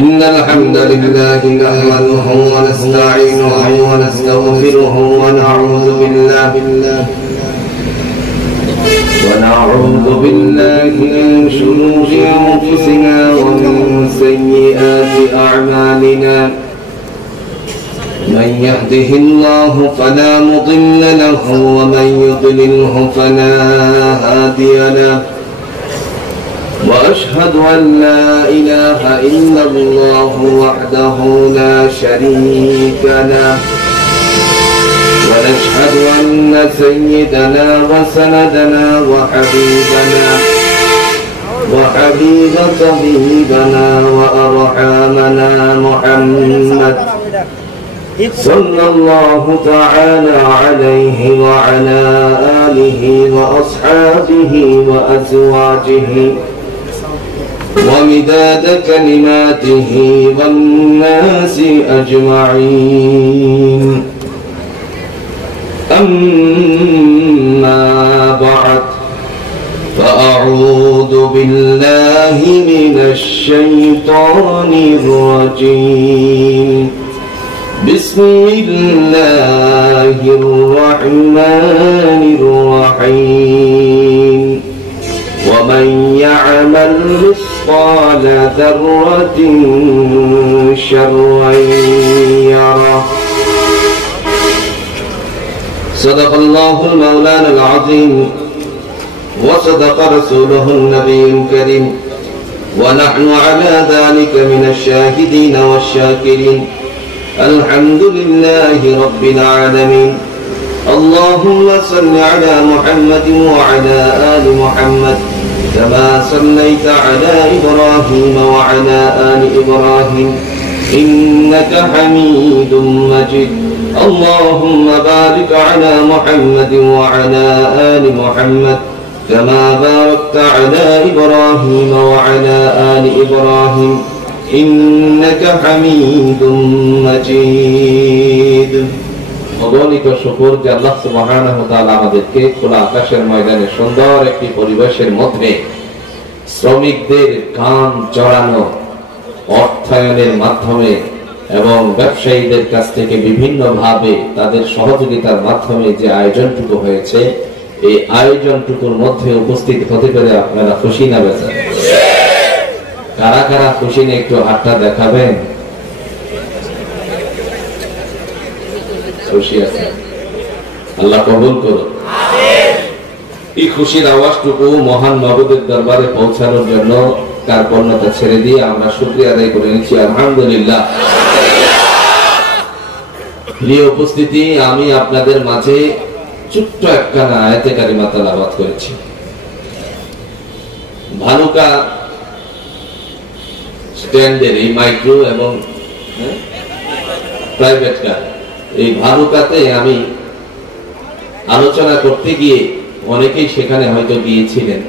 إن الحمد لله نحمده ونستعينه ونستغفره ونعوذ بالله من شرور أنفسنا ومن سيئات أعمالنا من يهده الله فلا مضل له ومن يضلله فلا هادي له وأشهد أن لا إله إلا الله وحده لا شريك له ونشهد أن سيدنا وسندنا وحبيب طبيبنا وأرحامنا محمد صلى الله تعالى عليه وعلى آله وأصحابه وأزواجه ومداد كلماته والناس أجمعين أما بعد فأعوذ بالله من الشيطان الرجيم بسم الله الرحمن الرحيم ومن يعمل مثقال ذرة شرا يره صدق الله المولانا العظيم وصدق رسوله النبي الكريم ونحن على ذلك من الشاهدين والشاكرين الحمد لله رب العالمين اللهم صل على محمد وعلى آل محمد كما صليت على إبراهيم وعلى آل إبراهيم إنك حميد مجيد اللهم بارك على محمد وعلى آل محمد كما باركت على إبراهيم وعلى آل إبراهيم إنك حميد مجيد অগণিত শুকর যে আল্লাহ সুবহানাহু ওয়া তাআলা আমাদেরকে খোলা আকাশের ময়দানে সুন্দর একটি পরিবেশের মধ্যে শ্রমিকদের গান জড়ানো অর্থায়নের মাধ্যমে এবং ব্যবসায়ীদের কাছ থেকে বিভিন্ন ভাবে তাদের সহযোগিতার মাধ্যমে যে আয়োজনটুকু হয়েছে এই আয়োজনটুকুর মধ্যে উপস্থিত হতে পেরে আপনারা খুশি না বেজার? কারা কারা খুশি নিয়ে একটু হাতটা দেখাবেন? খুশি আছে? আল্লাহ কবুল করুন। এই খুশির আওয়াজটুকু মহান মাবুদের দরবারে পৌঁছানোর জন্য কার্পণ্যতা ছেড়ে দিয়ে আমরা শুকরিয়া আদায় করে নিচ্ছি আলহামদুলিল্লাহ। প্রিয় উপস্থিতি, আমি আপনাদের মাঝে ছোট্ট একখানা আয়াতে কারিমা তেলাওয়াত করেছি। ভানুকা স্ট্যান্ডের এই মাইক্রো এবং প্রাইভেট কার এই ভানুকাতে আমি আলোচনা করতে গিয়ে অনেকেই সেখানে হয়তো গিয়েছিলেন।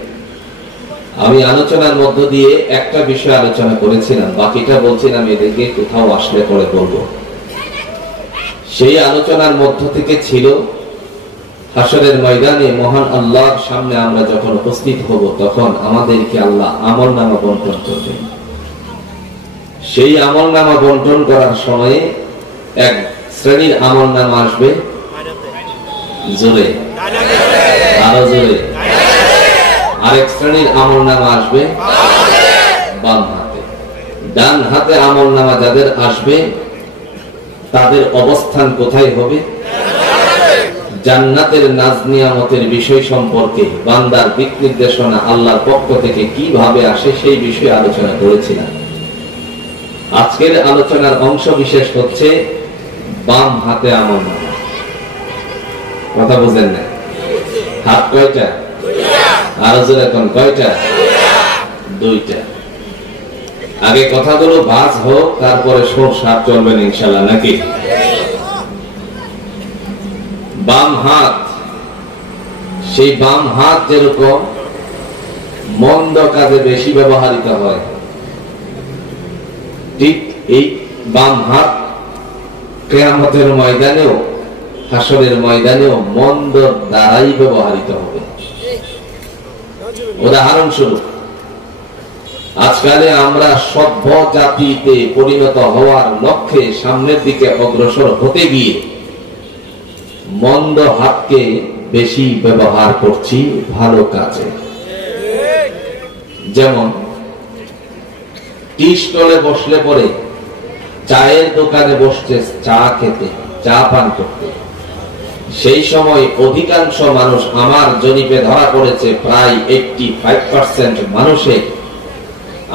আমি আলোচনার মধ্য দিয়ে একটা বিষয় আলোচনা করেছিলাম, বাকিটা বলছিলাম এদিকে কোথাও আসলে পরে বলবো। সেই আলোচনার মধ্য থেকে ছিল হাসরের ময়দানে মহান আল্লাহর সামনে আমরা যখন উপস্থিত হব তখন আমাদেরকে আল্লাহ আমলনামা বন্টন করবেন। সেই আমলনামা বন্টন করার সময়ে এক শ্রেণীর আমলনামা আসবে জোরে, আরো জোরে, আরেক শ্রেণীর আমলনামা আসবে বাম হাতে। ডান হাতে আমলনামা যাদের আসবে তাদের অবস্থান কোথায় হবে? জান্নাতের নাজ নিয়ামতের বিষয় সম্পর্কে বান্দার দিক নির্দেশনা আল্লাহর পক্ষ থেকে কিভাবে আসে সেই বিষয়ে আলোচনা করেছিলাম। আজকের আলোচনার অংশ বিশেষ হচ্ছে বাম হাতে আমল নামা। কথা বুঝেন না? হাত কয়টা? আরো জোরে এখন কয়টা? দুইটা। আগে কথাগুলো ভাজ হোক, তারপরে সোর সাপ চলবেন ইনশাল্লাহ, নাকি? বাম হাত, সেই বাম হাত যেরকম মন্দ কাজে বেশি ব্যবহৃত হয়, ঠিক এই বাম হাত কিয়ামতের ময়দানেও, হাসরের ময়দানেও মন্দ দ্বারাই ব্যবহৃত হবে। উদাহরণস্বরূপ, আজকালে আমরা সভ্য জাতিতে পরিণত হওয়ার লক্ষ্যে সামনের দিকে অগ্রসর হতে গিয়ে মন্দ হাতকে বেশি ব্যবহার করছি ভালো কাজে। যেমন টি স্টলে বসলে পরে, চায়ের দোকানে বসছে চা খেতে, চা পান করতে, সেই সময় অধিকাংশ মানুষ, আমার জরিপে ধরা পড়েছে প্রায় 85% মানুষে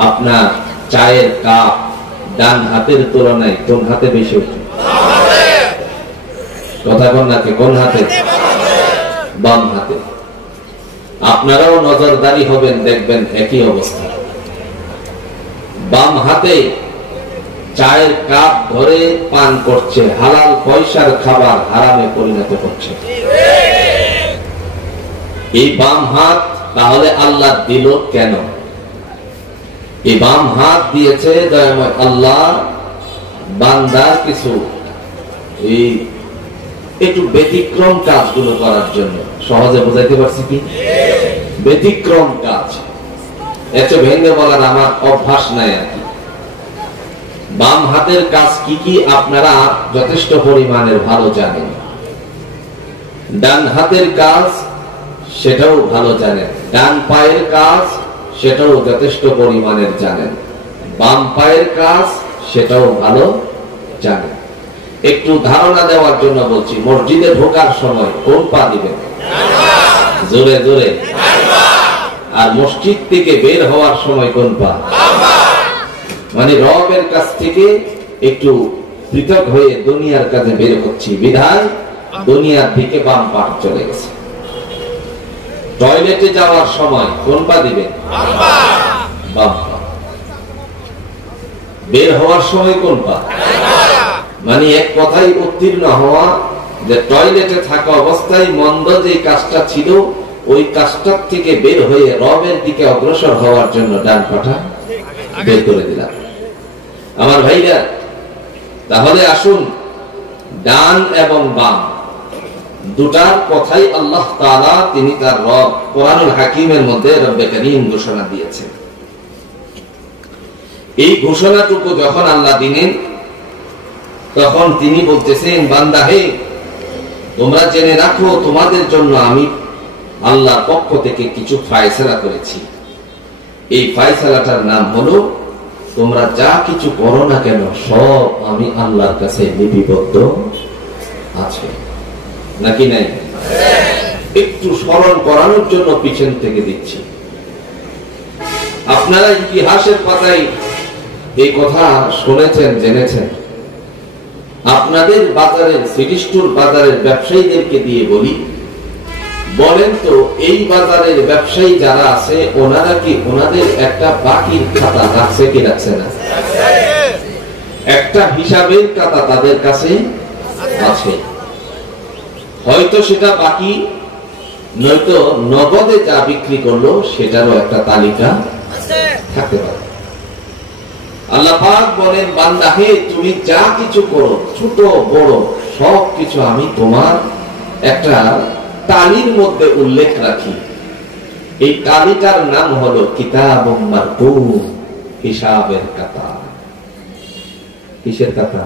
আপনার চায়ের কাপ ডান হাতের তুলনায় কোন হাতে বেশি ওঠে? কথা কোন নাকি? কোন হাতে? বাম হাতে। আপনারাও নজরদারি হবেন, দেখবেন একই অবস্থা। বাম হাতে চায়ের কাপ ধরে পান করছে, হালাল পয়সার খাবার হারামে পরিণত করছে। এই বাম হাত তাহলে আল্লাহ দিল কেন? এই বাম হাত দিয়েছে দয়াময় আল্লাহ বান্দার কিছু এই একটু ব্যতিক্রম কাজগুলো করার জন্য। সহজে বোঝাইতে পারছি কি? ব্যতিক্রম কাজ, এত ভেঙে বলার আমার অভ্যাস নাই আর কি। বাম হাতের কাজ কি কি আপনারা যথেষ্ট পরিমাণের ভালো জানেন। ডান হাতের কাজ সেটাও ভালো জানেন, ডান পায়ের কাজ সেটাও যথেষ্ট পরিমাণের জানেন, বাম পায়ের কাজ সেটাও ভালো জানেন। একটু ধারণা দেওয়ার জন্য বলছি, মসজিদে ঢোকার সময় কোন পা দিবেন? জোরে জোরে। আর মসজিদ থেকে বের হওয়ার সময় কোন পা? মানে রবের কাছ থেকে একটু পৃথক হয়ে দুনিয়ার কাছে বের হচ্ছি বিধায় দুনিয়ার দিকে বাম পা চলে গেছে। টয়লেটে যাওয়ার সময় কোন পা দিবেন? বাম পা। বের হওয়ার সময় কোন পা? মানে এক কথাই উত্তীর্ণ হওয়া যে টয়লেটে থাকা অবস্থায় মন্দ যে কাজটা ছিল, ওই কাজটার থেকে বের হয়ে রবের দিকে অগ্রসর হওয়ার জন্য ডান পাটা বের করে দিলাম। আমার ভাইরা, তাহলে আসুন ডান এবং বাম দুটার কথাই আল্লাহ তাআলা তিনি তার রব কোরআনুল হাকিমের মধ্যে রব্বে কারীম ঘোষণা দিয়েছেন। এই ঘোষণাটুকু যখন আল্লাহ দিলেন, তখন তিনি বলতেছেন, বান্দা হে, তোমরা জেনে রাখো তোমাদের জন্য আমি আল্লাহর পক্ষ থেকে কিছু ফায়সালা করেছি। এই ফায়সালাটার নাম হলো, তোমরা যা কিছু করো না কেন সব আমি আল্লাহর কাছে লিপিবদ্ধ আছে, নাকি নাই? একটু স্মরণ করানোর জন্য পিছন থেকে দিচ্ছি। আপনারা ইতিহাসের পাতায় এই কথা শুনেছেন, জেনেছেন। আপনাদের বাজারের, সিটি স্টোর বাজারের ব্যবসায়ীদেরকে দিয়ে বলি, বলেন তো এই বাজারের ব্যবসায়ী যারা আছে ওনারা কি ওনাদের একটা বাকির খাতা রাখছে কি রাখছে না? একটা হিসাবের খাতা তাদের কাছে আছে। হয়তো সেটা বাকি, নয়তো নগদে যা বিক্রি করলো সেটারও একটা তালিকা থাকতে পারে। আল্লাহ পাক বলেন, বান্দা হে, তুমি যা কিছু করো, ছোট বড় সব কিছু আমি তোমার একটা তালির মধ্যে উল্লেখ রাখি। এই তালিকার নাম হলো কিতাবুম মারকুম, হিসাবের খাতা। কিসের খাতা?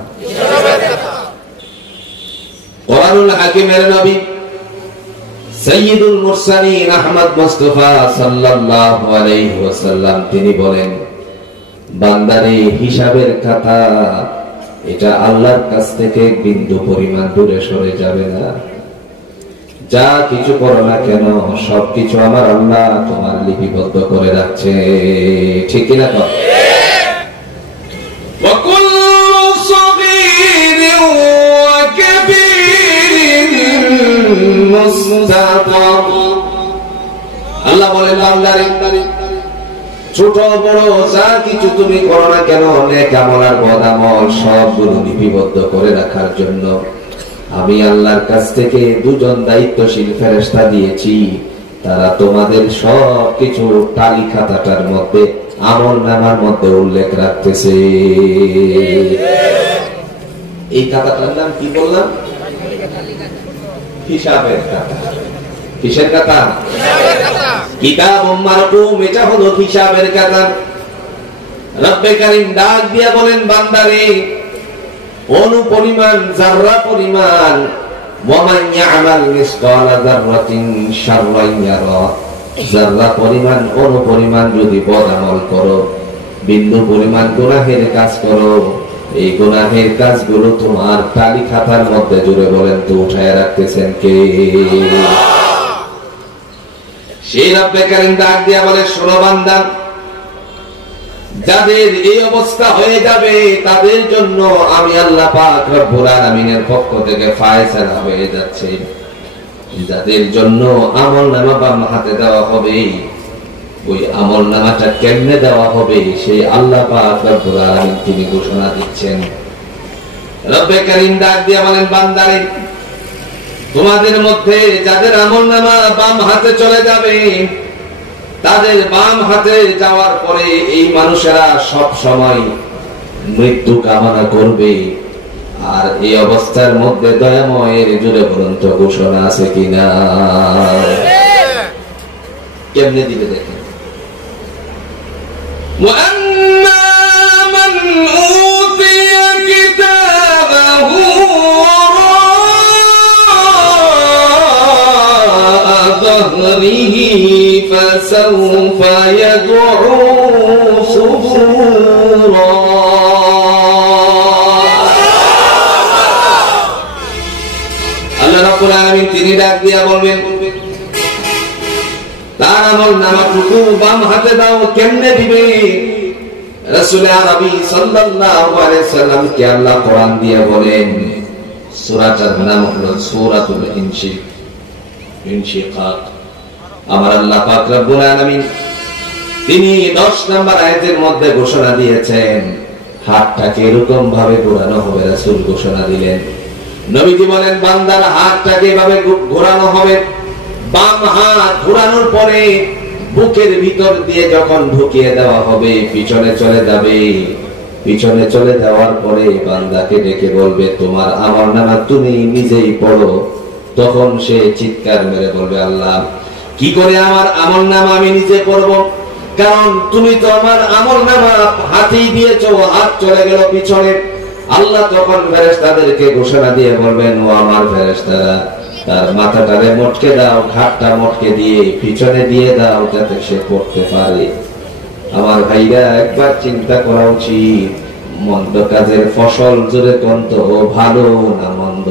কোরআনুল হাকিমের নবী সাইয়্যিদুল মুরসালিন আহমদ মুস্তাফা সাল্লাল্লাহু আলাইহি ওয়াসাল্লাম তিনি বলেন, বান্দারে, হিসাবের খাতা এটা আল্লাহর কাছ থেকে বিন্দু পরিমাণ দূরে সরে যাবে না। যা কিছু করো না কেন সবকিছু আমার আল্লাহ তোমার লিপিবদ্ধ করে রাখছে, ঠিক কিনা? তো আল্লাহ বলেন বান্দারে, ছোট বড় যা কিছু তুমি করো না কেন, নেক আমল আর বদ আমল সবগুলো লিপিবদ্ধ করে রাখার জন্য আমি আল্লাহর কাছ থেকে দুজন দায়িত্বশীল ফেরেশতা দিয়েছি। তারা তোমাদের সবকিছু তালি খাতাটার মধ্যে, আমল নামার মধ্যে উল্লেখ রাখতেছে। এই খাতাটার নাম কি বললাম? হিসাবের খাতা। কিসের খাতা? কিতাবুম মারকুম, এটা হলো হিসাবের খাতা। রব্বে কারীম ডাক দিয়া বলেন বান্দারে, অনুপরিমাণ যাররা পরিমাণ, ওয়ামান ইয়ামাল মিসকালা যাররাতিন শাররান ইয়ারা, যাররা পরিমাণ অনুপরিমাণ যদি বদ আমল করো, বিন্দু পরিমাণ গুনাহের কাজ করো, এই গুনাহের কাজগুলো তোমার তালি খাতার মধ্যে জুড়ে বলেন তো উঠায় রাখতেছেন কে? সেই রব্বে কারীম ডাক দিয়া বলে, শোনো বান্দা, যাদের এই অবস্থা হয়ে যাবে তাদের জন্য আমি আল্লাহ পাক রব্বুল আলামিনের পক্ষ থেকে ফায়সালা হয়ে যাচ্ছে। যাদের জন্য আমলনামা বাম হাতে দেওয়া হবে, ওই আমলনামাটা কেমনে দেওয়া হবে সেই আল্লাহ পাক রব্বুল আলামিন তিনি ঘোষণা দিচ্ছেন। রব্বে কারীম ডাক দিয়ে বলেন বান্দারে, তোমাদের মধ্যে যাদের আমলনামা বাম হাতে চলে যাবে, তাদের বাম হাতে যাওয়ার পরে এই মানুষেরা সব সময় মৃত্যু কামনা করবে। আর এই অবস্থার মধ্যে দয়াময়ের জুড়ে পর্যন্ত ঘোষণা আছে কিনা? কেমনে দিবে দেখেন। فسوف يدعو ثبورا আল্লাহ রাব্বুল আলামিন তিনি ডাক দিয়া বলবেন, তার আমলনামাটুকু বাম হাতে দাও। কেমনে দিবে? রাসূল আরবি সাল্লাল্লাহু আলাইহি সাল্লাম কে আল্লাহ কোরআন দিয়ে বলেন, সূরাটার নাম হলো সূরাতুল ইনশিকাক। আমার আল্লাহ পাক রব্বুল আলামিন তিনি 10 নম্বর আয়াতের মধ্যে ঘোষণা দিয়েছেন, হাতটাকে এরকম ভাবে ঘোরানো হবে। রাসূল ঘোষণা দিলেন, নবীজি বলেন বান্দার হাতটাকে এভাবে ঘোরানো হবে। বাম হাত ঘোরানোর পরে বুকের ভিতর দিয়ে যখন ঢুকিয়ে দেওয়া হবে, পিছনে চলে যাবে। পিছনে চলে যাওয়ার পরে বান্দাকে ডেকে বলবে, তোমার আমলনামা তুমি নিজেই পড়ো। তখন সে চিৎকার মেরে বলবে, আল্লাহ কি করে আমার আমলনামা আমি নিজে পড়ব? কারণ তুমি তো আমার আমলনামা হাতেই দিয়েছো, হাত চলে গেল পিছনে। আল্লাহ তখন ফেরেশতাদেরকে ঘোষণা দিয়ে বলবেন, ও আমার ফেরেশতারা, তার মাথাটারে মটকে দাও, ঘাটটা মটকে দিয়ে পিছনে দিয়ে দাও, যাতে সে পড়তে পারে। আমার ভাইরা, একবার চিন্তা করা উচিত, মন্দ কাজের ফসল জোরে কন্ত ভালো না মন্দ,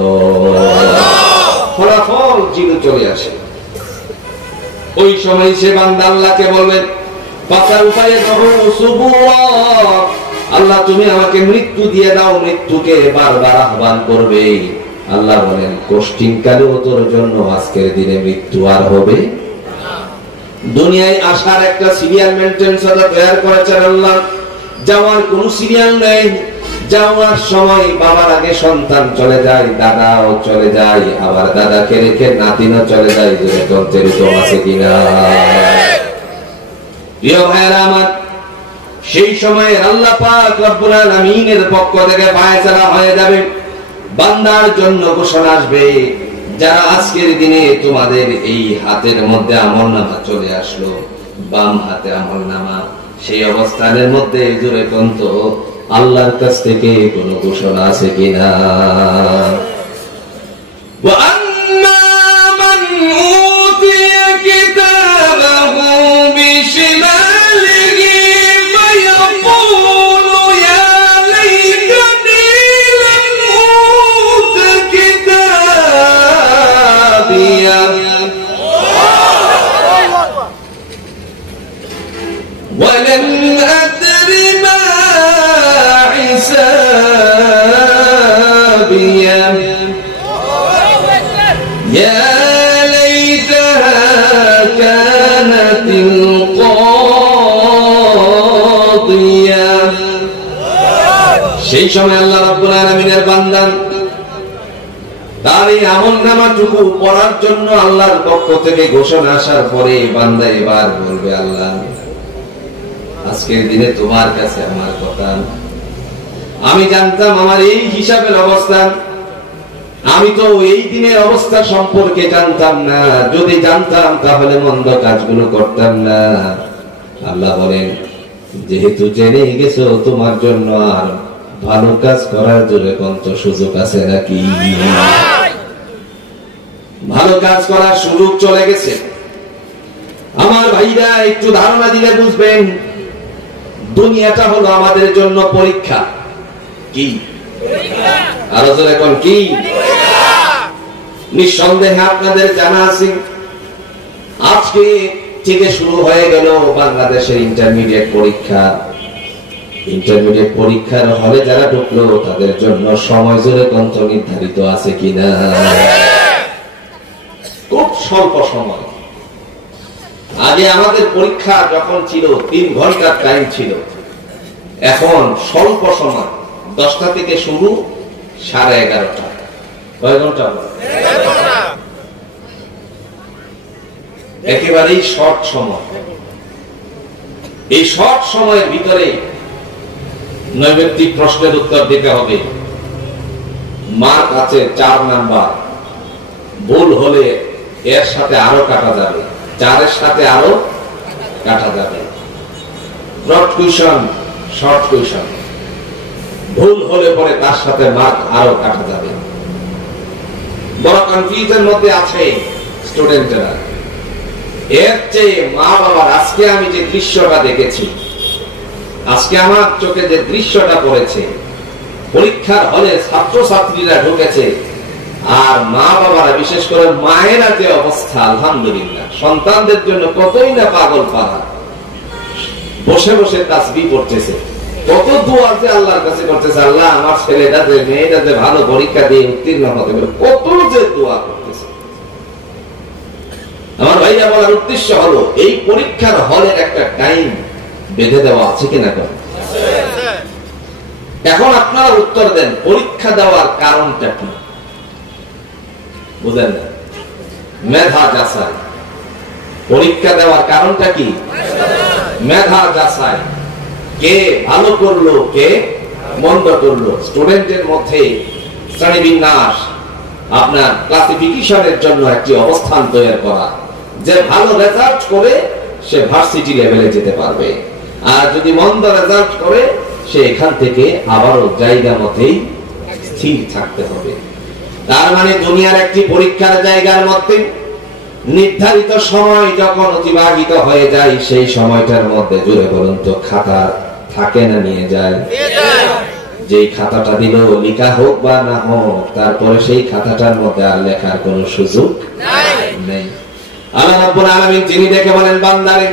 ফলাফল জিরো চলে আসে। ওই সময় সে বান্দা আল্লাহকে বলবেন, বাঁচার উপায়ে আল্লাহ তুমি আমাকে মৃত্যু দিয়ে দাও। মৃত্যুকে বারবার আহ্বান করবে। আল্লাহ বলেন, কোষ্ঠিনকালেও তোর জন্য আজকের দিনে মৃত্যু আর হবে। দুনিয়ায় আসার একটা সিরিয়াল মেইনটেইন তৈরি করেছেন আল্লাহ, যাওয়ার কোন সিরিয়াল নেই। যাওয়ার সময় বাবার আগে সন্তান চলে যায়, দাদাও চলে যায়, আবার দাদাকে রেখে নাতিনও চলে যায়। যেরকম আছে কিনা? প্রিয় ভাইরা আমার, সেই সময় আল্লাহ পাক রব্বুল আলামিনের পক্ষ থেকে ফায়সালা হয়ে যাবে। বান্দার জন্য ঘোষণা আসবে, যারা আজকের দিনে তোমাদের এই হাতের মধ্যে আমলনামা চলে আসলো, বাম হাতে আমলনামা, সেই অবস্থানের মধ্যে জুড়ে কন্ত আল্লাহর কাছ থেকে কোন ঘোষণা আছে কিনা? ولم أدر ما حسابيه يا ليتها كانت القاضية সেই সময় আল্লাহ রাব্বুল আলামিনের বান্দা তার এই আমলনামাটুকু পড়ার জন্য আল্লাহর পক্ষ থেকে ঘোষণা আসার পরে বান্দা এবার বলবে, আল্লাহ আজকের দিনে তোমার কাছে আমার কথা, আমি জানতাম আমার এই হিসাবের অবস্থান, আমি তো এই দিনের অবস্থা সম্পর্কে জানতাম না, যদি জানতাম তাহলে মন্দ কাজগুলো করতাম না। আল্লাহ বলেন, যেহেতু জেনে গেছো তোমার জন্য আর ভালো কাজ করার জন্য কোন সুযোগ আছে নাকি? ভালো কাজ করার সুযোগ চলে গেছে। আমার ভাইরা একটু ধারণা দিলে বুঝবেন, দুনিয়াটা হলো আমাদের জন্য পরীক্ষা। কি আরো জোরে এখন কি? নিঃসন্দেহে আপনাদের জানা আছে, আজকে থেকে শুরু হয়ে গেল বাংলাদেশের ইন্টারমিডিয়েট পরীক্ষা। ইন্টারমিডিয়েট পরীক্ষার হলে যারা ঢুকলো তাদের জন্য সময় জোরে কত নির্ধারিত আছে কিনা? খুব স্বল্প সময়। আগে আমাদের পরীক্ষা যখন ছিল 3 ঘন্টার টাইম ছিল, এখন স্বল্প সময়, 10টা থেকে শুরু, 11:30। কয় ঘন্টা? একেবারেই শর্ট সময়। এই শর্ট সময়ের ভিতরে নৈবেদ্যিক প্রশ্নের উত্তর দিতে হবে। মার্ক আছে 4 নাম্বার, ভুল হলে এর সাথে আরো কাটা যাবে, 4-এর সাথে আরো কাটা যাবে। ব্রড কোয়েশ্চন, শর্ট কোয়েশ্চন, ভুল হলে পরে তার সাথে মার্ক আরো কাটা যাবে। বড় কনফিউশন মধ্যে আছে স্টুডেন্টরা। এর চেয়ে মা বাবার আজকে আমি যে দৃশ্যটা দেখেছি, আজকে আমার চোখে যে দৃশ্যটা পড়েছে, পরীক্ষার হলে ছাত্রছাত্রীরা ঢুকেছে আর মা বাবারা, বিশেষ করে মায়েরা যে অবস্থা, আলহামদুলিল্লাহ, সন্তানদের জন্য কতই না পাগল পাড়া, বসে বসে তাসবিহ পড়তেছে, কত দোয়া যে আল্লাহর কাছে করতেছে, আল্লাহ আমার ছেলেটা যে মেয়েটা যে ভালো পরীক্ষা দিয়ে উত্তীর্ণ হতে পারে, কত যে দোয়া করতেছে। আমার ভাইয়া বলার উদ্দেশ্য হলো, এই পরীক্ষার হলের একটা টাইম বেঁধে দেওয়া আছে কিনা? এখন আপনারা উত্তর দেন, পরীক্ষা দেওয়ার কারণটা কি? বুঝেন না? মেধা যাচাই। পরীক্ষা দেওয়ার কারণটা কি? মেধা যাচাই। কে ভালো করলো, কে মন্দ করলো। স্টুডেন্টের মধ্যে শ্রেণীবিন্যাস, আপনার ক্লাসিফিকেশনের জন্য একটি অবস্থান তৈরি করা, যে ভালো রেজাল্ট করে সে ভার্সিটি লেভেলে যেতে পারবে, আর যদি মন্দ রেজাল্ট করে সে এখান থেকে আবারও জায়গা মতেই স্থির থাকতে হবে। তার মানে দুনিয়ার একটি পরীক্ষার জায়গার মধ্যে নির্ধারিত সময় যখন অতিবাহিত হয়ে যায়, সেই সময়টার মধ্যে জুড়ে বলুন তো খাতা থাকে না? নিয়ে যায়। যেই খাতাটা দিল, লেখা হোক বা না হোক, তারপরে সেই খাতাটার মধ্যে আর লেখার কোন সুযোগ নেই। আল্লাহ রাব্বুল আলামিন যিনি দেখে বলেন, বান্দারে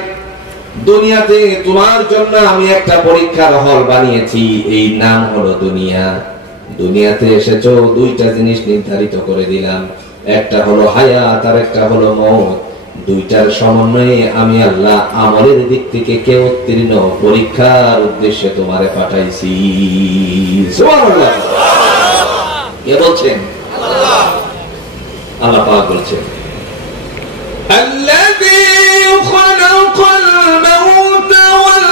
দুনিয়াতে তোমার জন্য আমি একটা পরীক্ষার হল বানিয়েছি, এই নাম হলো দুনিয়া। দুনিয়াতে এসেছো, 2টা জিনিস নির্ধারিত করে দিলাম, একটা হলো হায়াত আর একটা হলো মওত। 2টার সমন্বয়ে আমি আল্লাহ আমলের দিক থেকে কে উত্তীর্ণ, পরীক্ষার উদ্দেশ্যে তোমারে পাঠাইছি। সুবহানাল্লাহ। কে বলছেন? আল্লাহ। আল্লাহ পাক বলছেন, আল্লাযী খালাকাল মাউতা ওয়াল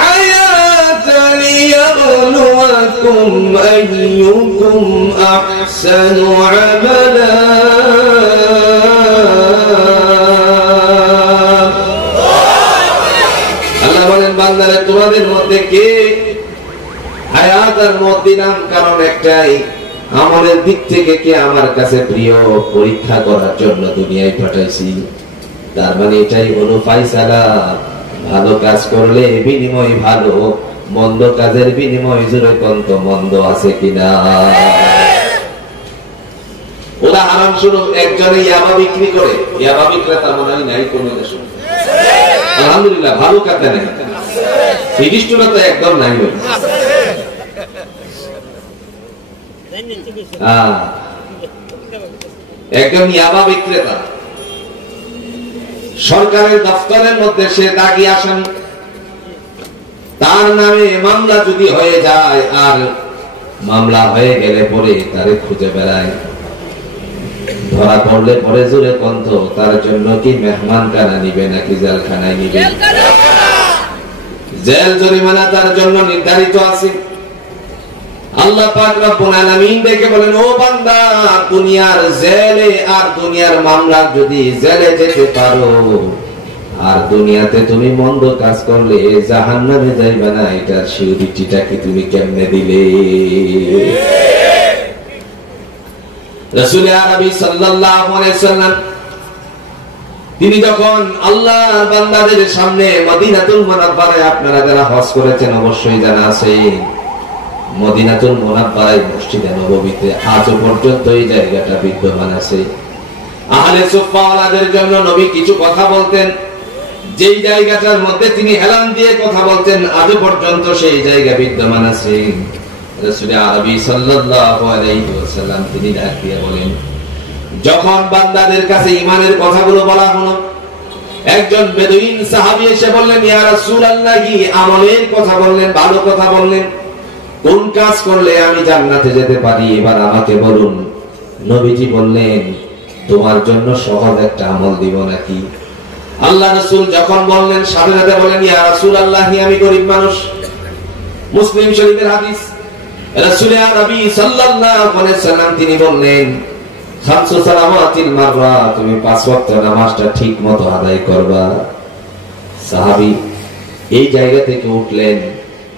হায়াতা লিয়াবলুয়াকুম আইয়ুকুম আহসানু আমালা। আল্লাহ বলেন, বান্দারা তোমাদের মধ্যে কে হায়াত আর মওত দিলাম কারণ একটাই, আমলের দিক থেকে কে আমার কাছে প্রিয়, পরীক্ষা করার জন্য দুনিয়ায় পাঠাইছি। তার মানে এটাই হলো ফায়সালা। ভালো কাজ করলে বিনিময় ভালো, মন্দ কাজের বিনিময় জোরে কত মন্দ আছে কিনা? উদাহরণ স্বরূপ, একজনে ইয়াবা বিক্রি করে, ইয়াবা বিক্রেতা মনে হয় নাই কোনো দেশে, আলহামদুলিল্লাহ ভালো কাজ নেই, সিরিষ্টটা তো একদম নাই বলি। একদম ইয়াবা বিক্রেতা, সরকারের দপ্তরের মধ্যে সে দাগি আসামি, তার নামে মামলা যদি হয়ে যায় আর মামলা হয়ে গেলে পরে তারে খুঁজে বেড়ায়, ধরা পড়লে পরে জোরে কন্ত তার জন্য কি মেহমান খানা নিবে নাকি জেলখানায় নিবে? জেল জরিমানা তার জন্য নির্ধারিত আছে। আল্লাহ পাক রব্বুল আলামিন দেখে বলেন, ও বান্দা, দুনিয়ার জেলে আর দুনিয়ার মামলা যদি জেলে যেতে পারো আর দুনিয়াতে তুমি মন্দ কাজ করলে জাহান্নামে যাইবা না, এটার সিউরিটিটা কি তুমি কেমনে দিলে? রাসূল আরবি সাল্লাল্লাহু আলাইহি ওয়াসাল্লাম তিনি যখন আল্লাহর বান্দাদের সামনে মদিনাতুল মুনাওয়ারায়, আপনারা যারা হজ করেছেন অবশ্যই জানা আছে, মদিনাতুল মুনাওয়ারায় মসজিদে নববীতে আজও পর্যন্ত এই জায়গাটা বিদ্যমান আছে। আহলে সুফফাওয়ালাদের জন্য নবী কিছু কথা বলতেন, যেই জায়গাটার মধ্যে তিনি এলান দিয়ে কথা বলতেন আজও পর্যন্ত সেই জায়গা বিদ্যমান আছে। রাসূল আরবি সাল্লাল্লাহু আলাইহি ওয়াসাল্লাম তিনি ডাক দিয়ে বলেন, যখন বান্দাদের কাছে ঈমানের কথাগুলো বলা হলো, একজন বেদুইন সাহাবী এসে বললেন, ইয়া রাসূলুল্লাহ, আমলের কথা বললেন, ভালো কথা বললেন, কোন কাজ করলে আমি জান্নাতে যেতে পারি এবার আমাকে বলুন। নবীজি বললেন, তোমার জন্য সহজ একটা আমল দিব নাকি? আল্লাহ রাসূল যখন বললেন, সাথে সাথে বলেন, ইয়া রাসূলুল্লাহ, আমি গরীব মানুষ। মুসলিম শরীফের হাদিস, রাসূল আরবি সাল্লাল্লাহু আলাইহি ওয়াসাল্লাম তিনি বললেন, খামসু সালাওয়াতিল মাররা, তুমি 5 ওয়াক্ত নামাজটা ঠিকমতো আদায় করবা। সাহাবী এই জায়গা থেকে উঠলেন,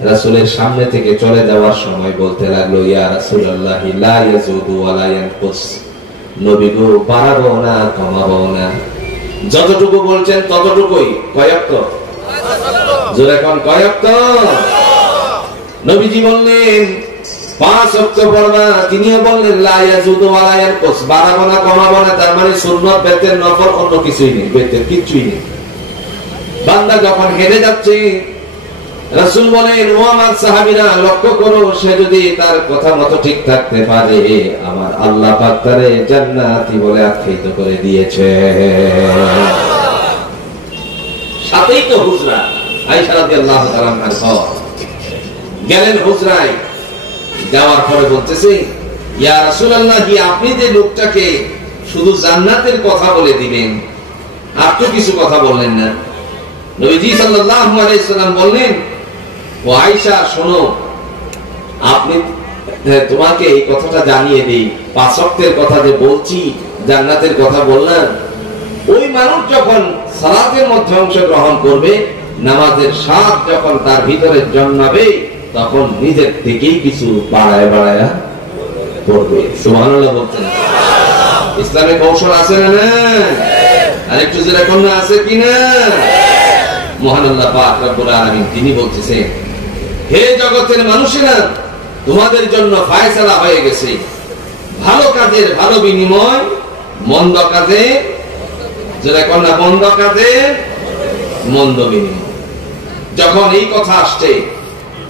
রাসূলের সামনে থেকে চলে যাওয়ার সময় বলতে লাগলো, ইয়া রাসূলুল্লাহ, লা ইয়াজুদু ওয়া লা ইয়ানকুস, নবী গো, বাড়াবো না কমাবো না, যতটুকু বলছেন ততটুকুই। কয় ওয়াক্ত? জোরে কোন কয় ওয়াক্ত? নবীজি বললেন 5 ওয়াক্ত পড়বা। তিনিও বললেন, লা ইয়াজুদু ওয়া লা ইয়ানকুস, বাড়াবো না কমাবো না, তার মানে সুন্নাত বেতের নফল অন্য কিছুই নেই, বেতের কিছুই নেই। বান্দা যখন হেরে যাচ্ছে, রাসূল বলেন, ও আমার সাহাবীরা, লক্ষ্য করো, সে যদি তার কথা মতো ঠিক থাকতে পারে আমার আল্লাহ পাক তারে জান্নাতি বলে আখ্যায়িত করে দিয়েছে। সাথেই তো হুজরা, আয়েশা রাদিয়াল্লাহু তাআলা আনহা গেলেন হুজরায়, যাওয়ার পরে বলতেছে, ইয়া রাসূলুল্লাহ, আপনি যে লোকটাকে শুধু জান্নাতের কথা বলে দিবেন আর তো কিছু কথা বললেন না। নবীজি সাল্লাল্লাহু আলাইহি সাল্লাম বললেন, ও আয়েশা, শোনো, আপনি তোমাকে এই কথাটা জানিয়ে দেই, 5 ওয়াক্তের কথা যে বলছি, জান্নাতের কথা বললাম, ওই মানুষ যখন সালাতের মধ্যে অংশগ্রহণ করবে, নামাজের স্বাদ যখন তার ভিতরে জন্মাবে, তখন নিজের থেকেই কিছু বাড়ায় বাড়ায় করবে। সুবহানাল্লাহ বলতেন। ইসলামে কৌশল আছে না? আরেকটু যেটা কন্যা আছে কিনা? মহান আল্লাহ পাক রব্বুল আলামিন তিনি বলতেছেন, হে জগতের মানুষেরা, তোমাদের জন্য ফয়সালা হয়ে গেছে, ভালো কাজের ভালো বিনিময়, মন্দ কাজে, যেটা কন্যা মন্দ কাজে মন্দ বিনিময়। যখন এই কথা আসছে,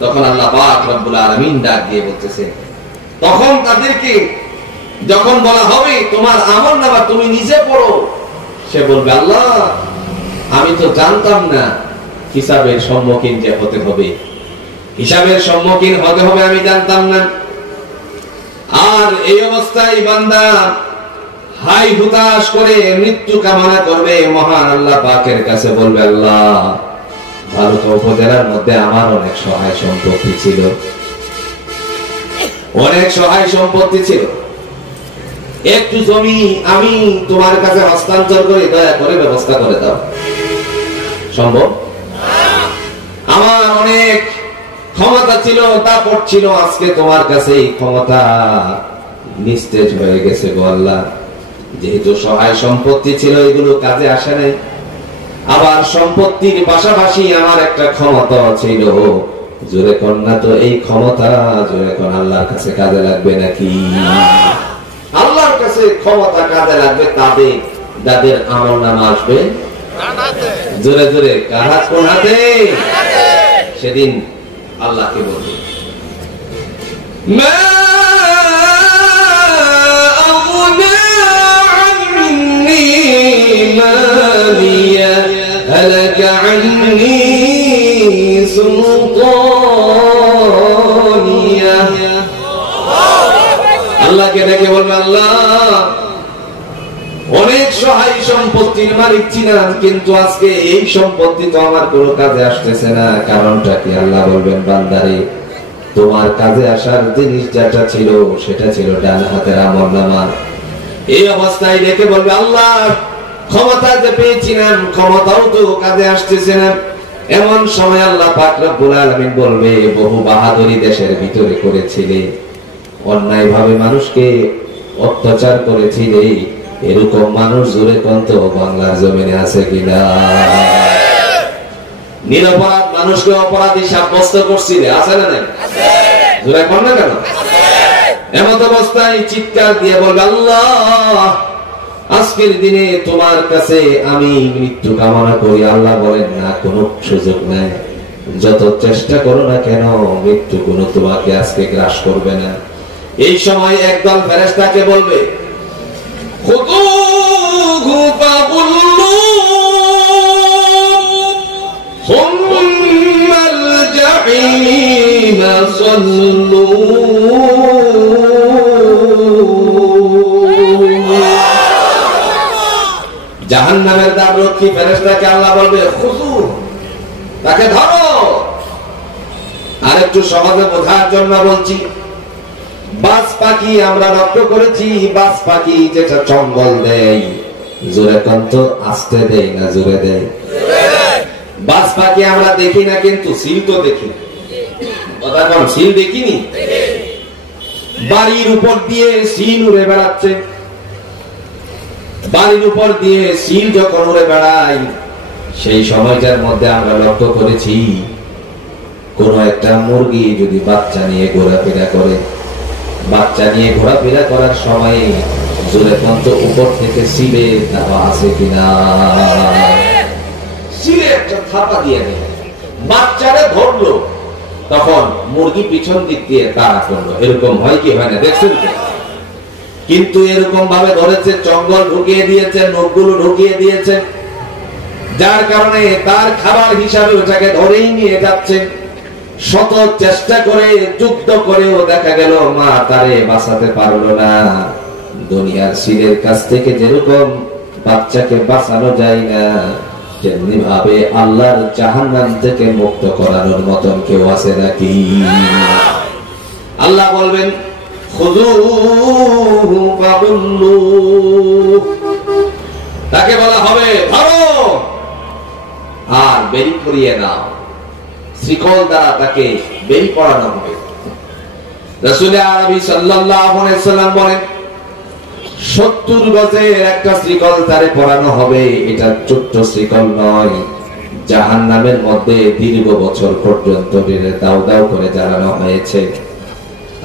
তখন আল্লাহ পাক রব্বুল আলামিন ডাক দিয়ে বলতেছে, তখন তাদেরকে যখন বলা হবে তোমার আমলনামা তুমি নিজে পড়ো, সে বলবে, আল্লাহ, আমি তো জানতাম না হিসাবের সম্মুখীন যে হতে হবে, হিসাবের সম্মুখীন হতে হবে আমি জানতাম না। আর এই অবস্থায় বান্দা হাই হুতাশ করে মৃত্যু কামনা করবে, মহান আল্লাহ পাকের কাছে বলবে, আল্লাহ, ভারত উপজেলার মধ্যে আমার অনেক সহায় সম্পত্তি ছিল, অনেক সহায় সম্পত্তি ছিল, একটু জমি আমি তোমার কাছে হস্তান্তর করে দয়া করে ব্যবস্থা করে দাও। সম্ভব? আমার অনেক ক্ষমতা ছিল, দাপট ছিল, আজকে তোমার কাছে এই ক্ষমতা নিস্তেজ হয়ে গেছে গো আল্লাহ। যেহেতু সহায় সম্পত্তি ছিল, এগুলো কাজে আসে নাই, আবার সম্পত্তির পাশাপাশি আমার একটা ক্ষমতা ছিল, জোরে কন্যা, তো এই ক্ষমতা জোরে কোন আল্লাহর কাছে কাজে লাগবে নাকি? আল্লাহর কাছে ক্ষমতা কাজে লাগবে তাদের যাদের আমলনামা আসবে জোরে জোরে, কার হাত কোন হাতে? সেদিন আল্লাহকে বলবে আল্লাহকে ডেকে বলবে আল্লাহ অনেক সহায় সম্পত্তির মালিক ছিলাম, কিন্তু আজকে এই সম্পত্তি তো আমার কোনো কাজে আসতেছে না। কারণটা কি? আল্লাহ বলবেন বান্দারে তোমার কাজে আসার জিনিস যেটা ছিল সেটা ছিল ডান হাতের আমলনামা। এই অবস্থায় ডেকে বলবে আল্লাহ ক্ষমতা যে পেয়েছিলাম ক্ষমতাও তো কাজে আসতেছে না। এমন সময় আল্লাহ পাক রব্বুল আলামিন বলবে বহু বাহাদুরি দেশের ভিতরে করেছিলে, অন্যায় ভাবে মানুষকে অত্যাচার করেছিলে, এরকম মানুষ জোরে কন্ত বাংলার জমিনে আছে কিনা? নিরপরাধ মানুষকে অপরাধী সাব্যস্ত করছিলে, আছে না নাই? জোরে কর না কেন? এমত অবস্থায় চিৎকার দিয়ে বলবে আল্লাহ আজকের দিনে তোমার কাছে আমি মৃত্যু কামনা করি। আল্লাহ বলেন না, কোনো সুযোগ নাই, যত চেষ্টা করো না কেন মৃত্যু কোনো তোমাকে আজকে গ্রাস করবে না। এই সময় একদল ফেরেশতাকে বলবে খুযূহু ফাগুল্লূহু সুম্মাল জাহিম সাল্লূহু। জাহান্নামের দ্বাররক্ষী ফেরেশতাকে আল্লাহ বলবে খুযূ, তাকে ধরো। আরেকটু সহজে বোঝার জন্য বলছি, বাজ পাখি আমরা লক্ষ্য করেছি, বাজ পাখি যেটা চম্বল দেয় জোরে কন্ত আস্তে দেয় না জোরে দেয়? বাজ পাখি আমরা দেখি না, কিন্তু সিল তো দেখি। কথা বল, সিল দেখিনি? বাড়ির উপর দিয়ে সিল উড়ে বেড়াচ্ছে, বাড়ির উপর দিয়ে সিল যখন উড়ে বেড়ায় সেই সময়টার মধ্যে আমরা লক্ষ্য করেছি কোন একটা মুরগি যদি বাচ্চা নিয়ে ঘোরাফেরা করে, বাচ্চা নিয়ে ঘোরাফেরা করার সময় জোরে কন্ত উপর থেকে সিলে দেওয়া আছে কিনা, সিলে একটা থাপা দিয়ে দেয়, বাচ্চারে ধরলো, তখন মুরগি পিছন দিক দিয়ে তাড়া করলো। এরকম হয় কি হয় না দেখছেন? কিন্তু এরকম ভাবে ধরেছে, জঙ্গল ঢুকিয়ে দিয়েছে, নখগুলো ঢুকিয়ে দিয়েছে, যার কারণে তার খাবার হিসাবে ওটাকে ধরেই নিয়ে যাচ্ছে। শত চেষ্টা করে যুদ্ধ করেও দেখা গেল মা তারে বাঁচাতে পারলো না। দুনিয়ার সিলের কাছ থেকে যেরকম বাচ্চাকে বাঁচানো যায় না, তেমনি ভাবে আল্লাহর জাহান্নাম থেকে মুক্ত করানোর মতন কেউ আছে নাকি? আল্লাহ বলবেন খুযূহু ফাগুল্লূহু, তাকে বলা হবে ধরো আর বেরি করিয়ে নাও, শিকল দ্বারা তাকে বেরি পড়ানো হবে। রাসূল আরবি সাল্লাল্লাহু আলাইহি ওয়াসাল্লাম বলেন 70 গজের একটা শিকল তারে পড়ানো হবে। এটা ছোট্ট শিকল নয়, জাহান্নামের মধ্যে দীর্ঘ বছর পর্যন্ত দাও দাও করে জ্বালানো হয়েছে।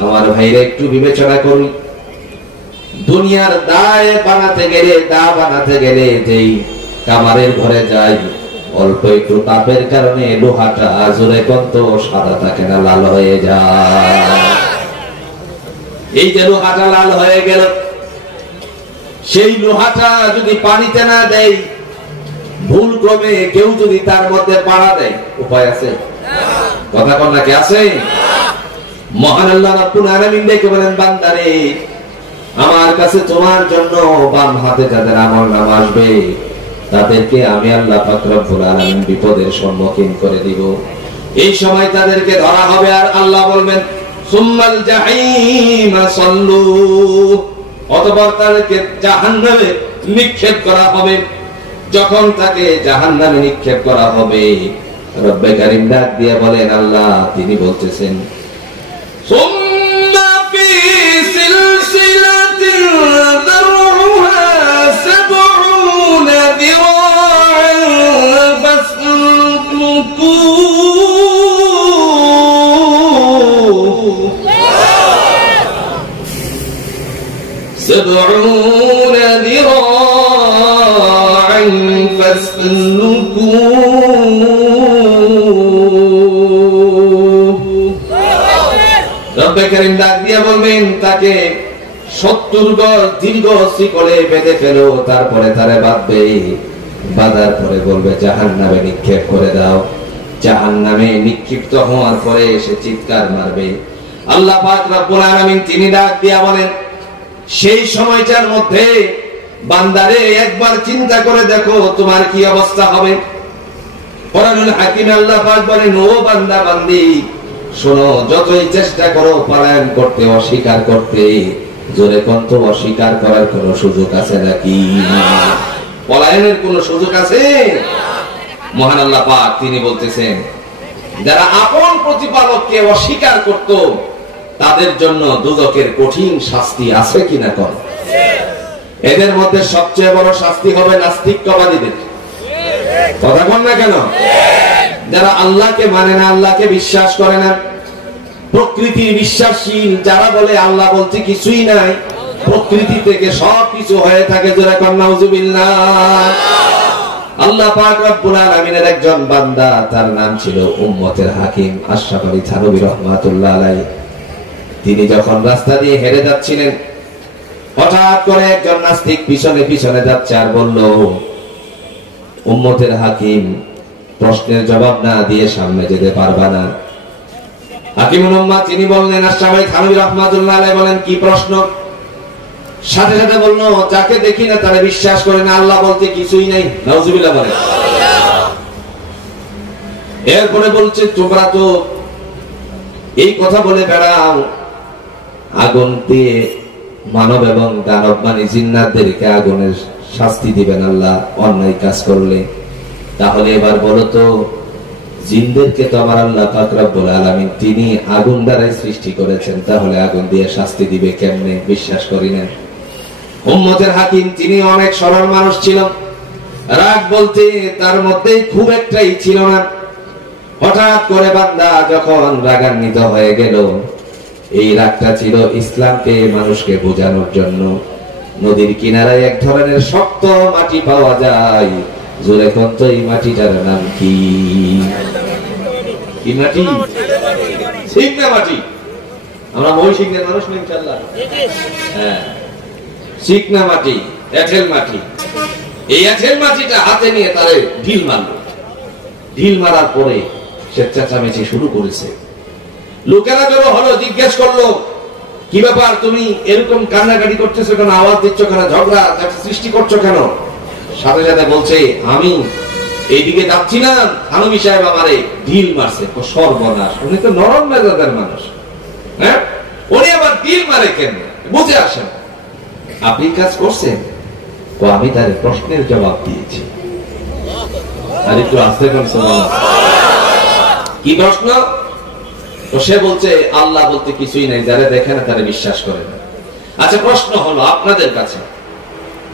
আমার ভাইরা একটু বিবেচনা করুন, দুনিয়ার দায় বানাতে গেলে যেই কামারের ঘরে যাই, অল্প একটু তাপের কারণে লোহাটা জোরে কত সাদা থাকে না, লাল হয়ে যায়। এই যে লোহাটা লাল হয়ে গেল, সেই লোহাটা যদি পানিতে না দেয়, ভুল ক্রমে কেউ যদি তার মধ্যে পাড়া দেয়, উপায় আছে? কথা কন নাকি? আছে? মহান আল্লাহ রাব্বুল আলামিন ডেকে বলেন বান্দারে আমার কাছে তোমার জন্য বাম হাতে যাদের আমলনামা আসবে তাদেরকে আমি আল্লাহ পাক রব্বুল আলামিন বিপদের সম্মুখীন করে দিব। এই সময় তাদেরকে ধরা হবে আর আল্লাহ বলবেন সুম্মাল জাহিম সাল্লু, অতঃপর তাদেরকে জাহান্নামে নিক্ষেপ করা হবে। যখন তাকে জাহান্নামে নিক্ষেপ করা হবে, রব্বে কারীম ডাক দিয়ে বলেন, আল্লাহ তিনি বলতেছেন সুম্মা ফি সিলসিলাতিন দারউহা 70 দিরা'আন ফাসলুকুহু 70 দিরা'আন ফাসলুকুহু রব্বে কারীম ডাক দিয়ে বলবেন, তাকে 70 গজ দীর্ঘ শিকলে বেঁধে ফেলো, তারপরে তারে বাঁধবে, বাঁধার পরে বলবে জাহান্নামে নিক্ষেপ করে দাও। জাহান্নামে নিক্ষিপ্ত হওয়ার পরে সে চিৎকার মারবে। আল্লাহ পাক রব্বুল আলামিন তিনি ডাক দিয়া বলেন, সেই সময়টার মধ্যে বান্দারে একবার চিন্তা করে দেখো তোমার কি অবস্থা হবে। কোরআনুল হাকিমে আল্লাহ পাক বলেন, ও বান্দা বান্দি শোনো, যতই চেষ্টা করো পলায়ন করতে, অস্বীকার করতে, জোরে কন্ত অস্বীকার করার কোন সুযোগ আছে নাকি? পলায়নের কোন সুযোগ আছে? মহান আল্লাহ পাক তিনি বলতেছেন, যারা আপন প্রতিপালককে অস্বীকার করত তাদের জন্য দুজকের কঠিন শাস্তি আছে কিনা কর। এদের মধ্যে সবচেয়ে বড় শাস্তি হবে নাস্তিকবাদীদের। কথা বল না কেন? যারা আল্লাহকে মানে না, আল্লাহকে বিশ্বাস করে না, প্রকৃতির বিশ্বাসীন যারা বলে আল্লাহ বলতে কিছুই নাই, প্রকৃতি থেকে সবকিছু হয়ে থাকে, যারা কর নাউজুবিল্লাহ। আল্লাহ পাক রব্বুল আলামিনের একজন বান্দা, তার নাম ছিল উম্মতের হাকিম আশরাফ আলী থানভী রাহমাতুল্লাহ আলাইহি। তিনি যখন রাস্তা দিয়ে হেঁটে যাচ্ছিলেন, হঠাৎ করে একজন নাস্তিক পিছনে পিছনে যাচ্ছে আর বলল, উম্মতের হাকিম প্রশ্নের জবাব না দিয়ে সামনে যেতে পারবা না। হাকিমুল উম্মাহ তিনি বললেন, আশরাফ আলী থানভী রাহমাতুল্লাহ আলাইহি বলেন, কি প্রশ্ন? সাথে সাথে বলল, যাকে দেখি না তারা বিশ্বাস করে না, আল্লাহ বলতে কিছুই নাই। নাউজুবিল্লাহ বলে। এরপরে বলছে, তোমরা তো এই কথা বলে বেড়াও, আগুন দিয়ে মানব এবং দানব মানে জিন্নাতদেরকে আগুনের শাস্তি দিবেন আল্লাহ অন্যায় কাজ করলে। তাহলে এবার বলো তো, জিনদেরকে তো আমার আল্লাহ পাক রব্বুল আলামিন তিনি আগুন দ্বারাই সৃষ্টি করেছেন, তাহলে আগুন দিয়ে শাস্তি দিবে কেমনে? বিশ্বাস করি না। উম্মতের হাকিম তিনি অনেক সরল মানুষ ছিল, রাগ বলতে তার মধ্যে খুব একটাই ছিল না। হঠাৎ করে বান্দা যখন রাগান্বিত হয়ে গেল, এই রাগটা ছিল ইসলামকে মানুষকে বোঝানোর জন্য। নদীর কিনারায় এক ধরনের শক্ত মাটি পাওয়া যায়, জোরে কন্ত এই মাটিটার নাম কি? কি মাটি? চিকনা মাটি। আমরা মহিষিংহের মানুষ নেই ইনশাআল্লাহ। হ্যাঁ, চিকনা মাটি, এঁঠেল মাটি। এই এঁঠেল মাটিটা হাতে নিয়ে তারে ঢিল মারল। ঢিল মারার পরে সে চেঁচামেচি শুরু করেছে। লোকেরা জড়ো হলো, জিজ্ঞেস করলো, কি ব্যাপার, তুমি এরকম কান্নাকাটি করতেছো কেন, আওয়াজ দিচ্ছ কেন, ঝগড়া সৃষ্টি করছো কেন? সাথে সাথে বলছে, আমি এইদিকে যাচ্ছি না, থানভী সাহেব আমারে ঢিল মারছে। সর্বনাশ, উনি তো নরম মেজাজের মানুষ, হ্যাঁ, উনি আবার ঢিল মারে কেন? বুঝে আসেন। আপনি কাজ করছেন? আমি তার প্রশ্নের জবাব দিয়েছি। আর একটু আস্তে করছে। কি প্রশ্ন? তো সে বলছে, আল্লাহ বলতে কিছুই নাই, যারা দেখে না তারা বিশ্বাস করে না। আচ্ছা, প্রশ্ন হলো আপনাদের কাছে,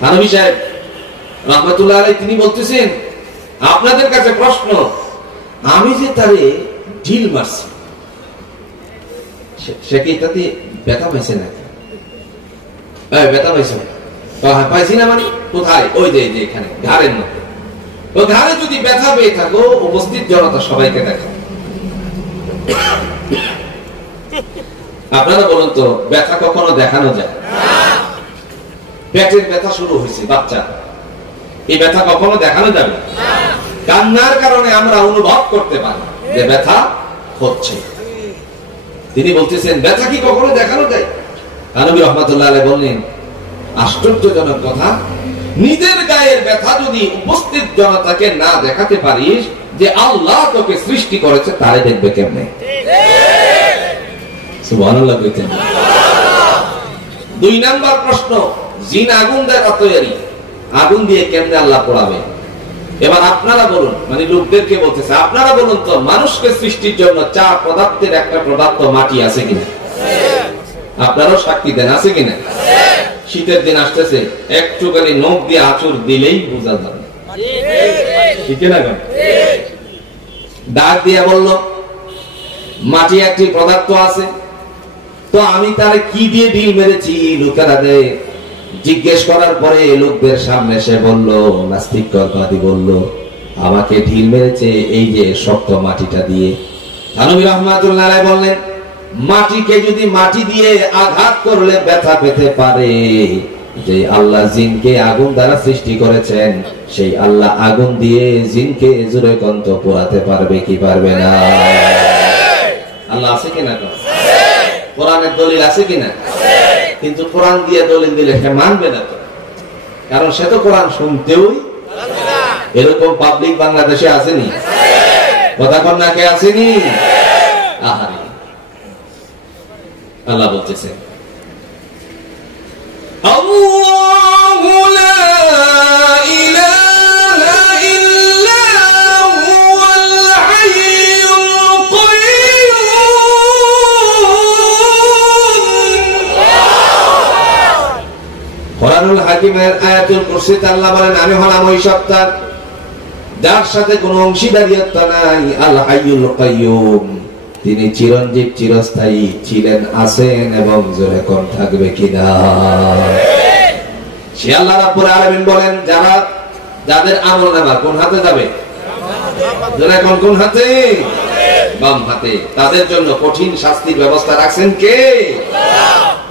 থানভী সাহেব রাহমাতুল্লাহ আলাইহি তিনি বলতেছেন, আপনাদের কাছে প্রশ্ন, আমি যে তারে ঢিল মারছি, সে কি তাতে ব্যথা পাইছে নাকি? ব্যথা পাইছে? পাইছি না মানে কোথায়? ওই যে এখানে ঘাড়ের মধ্যে। তো ঘাড়ে যদি ব্যথা পেয়ে থাকো, উপস্থিত জনতা সবাইকে দেখো। আপনারা বলুন তো, ব্যথা কখনো দেখানো যায়? পেটের ব্যথা শুরু হয়েছে বাচ্চা, এই ব্যথা কখনো দেখানো যাবে? কান্নার কারণে আমরা অনুভব করতে পারি যে ব্যথা হচ্ছে। তিনি বলতেছেন, ব্যথা কি কখনো দেখানো যায়? থানভী রাহমাতুল্লাহ আলাইহি বললেন, আশ্চর্যজনক কথা, নিজের গায়ের ব্যথা যদি উপস্থিত জনতাকে না দেখাতে পারিস যে আল্লাহ তোকে সৃষ্টি করেছে, তাই দেখবে কেমনে? সুবহানাল্লাহ কইতেন। 2 নাম্বার প্রশ্ন, জিন আগুন দ্বারা তৈরি, আগুন দিয়ে কেমনে আল্লাহ পোড়াবে? এবার আপনারা বলুন, মানে লোকদেরকে বলতেছে, আপনারা বলুন তো, মানুষকে সৃষ্টির জন্য 4 পদার্থের একটা পদার্থ মাটি আছে কিনা? আপনারাও সাক্ষী দেন, আছে কিনা? শীতের দিন আসতেছে, একটুখানি নখ দিয়ে আঁচড় দিলেই বোঝা যাবে। ঠিক না? ডাক দিয়ে বলল, মাটি একটি পদার্থ আছে, তো আমি তারে কি দিয়ে ঢিল মেরেছি? লোকেরা জিজ্ঞেস করার পরে লোকদের সামনে সে বলল, নাস্তিকবাদী বলল, আমাকে ঢিল মেরেছে এই যে শক্ত মাটিটা দিয়ে। থানভী রাহমাতুল্লাহ আলাইহি বললেন, মাটিকে যদি মাটি দিয়ে আঘাত করলে ব্যথা পেতে পারে, যে আল্লাহ জিনকে আগুন দ্বারা সৃষ্টি করেছেন সেই আল্লাহ আগুন দিয়ে জিনকে জোরে কন্ত পোড়াতে পারবে কি পারবে না? আল্লাহ আছে কিনা? কোরআনের দলিল আছে কিনা? কিন্তু কোরআন দিয়ে দলিল দিলে সে মানবে না তো, কারণ সে তো কোরআন শুনতেও। এরকম পাবলিক বাংলাদেশে আসেনি? কথা কন্যা কে আসেনি? আহারে, আল্লাহ বলতেছেন আল্লাহু লা ইলাহা ইল্লা হুয়াল হাইয়ুল কাইয়্যুম। কোরআনুল হাকিমের আয়াতুল কুরসিতে আল্লাহ বলেন, আমি হলাম ওই সত্তা যার সাথে কোনো অংশীদারিত্ব নাই, আল হাইয়ুল কাইয়্যুম। তিনি চিরঞ্জীব, চিরস্থায়ী ছিলেন, আছেন এবং জোরে কোন থাকবে কিনা। সে আল্লাহ রাব্বুল আলামিন বলেন, যাদের আমলনামা কোন হাতে যাবে? জোরে কোন কোন হাতে? বাম হাতে। তাদের জন্য কঠিন শাস্তির ব্যবস্থা রাখছেন কে?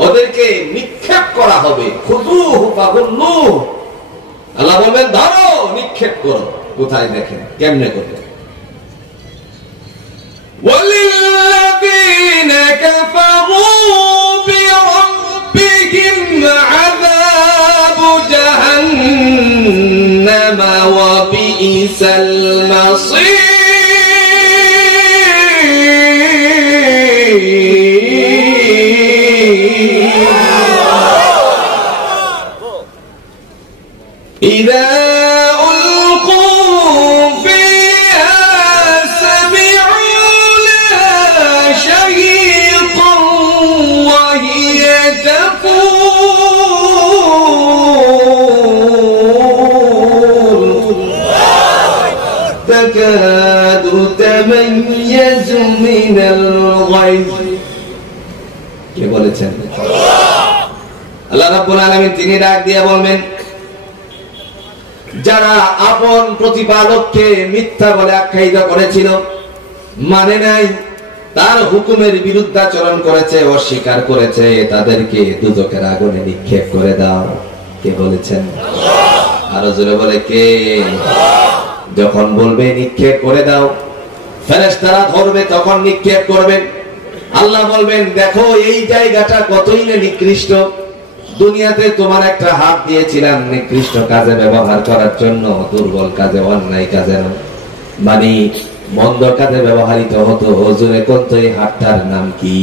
ওদেরকে নিক্ষেপ করা হবে। খুযুহু ফাগুল্লুহু। আল্লাহ বলবেন ধরো, নিক্ষেপ করো। কোথায়? দেখেন কেমনে করবে। وَلِلَّذِينَ كَفَرُوا بِرَبِّهِمْ عَذَابُ جَهَنَّمَ وَبِئْسَ الْمَصِيرُ। إِذَا تكاد تميز من الغيظ। কে বলেছেন? আল্লাহ রাব্বুল আলামিন তিনি ডাক দিয়ে বলবেন, যারা আপন প্রতিপালককে মিথ্যা বলে আখ্যায়িত করেছিল, মানে নাই, তার হুকুমের বিরুদ্ধাচরণ করেছে, অস্বীকার করেছে, তাদেরকে দুজকের আগুনে নিক্ষেপ করে দাও। কে বলেছেন? আরো জোরে বলে কে? যখন বলবে নিক্ষেপ করে দাও, ফেরেশতারা ধরবে, তখন নিক্ষেপ করবে। আল্লাহ বলবেন, দেখো এই জায়গাটা কতই না নিকৃষ্ট। দুনিয়াতে তোমার একটা হাত দিয়েছিলাম নিকৃষ্ট কাজে ব্যবহার করার জন্য, দুর্বল কাজে, অন্যায় কাজে, মানে মন্দ কাজে ব্যবহৃত হতো। হুজুরে কোন তো এই হাতটার নাম কি?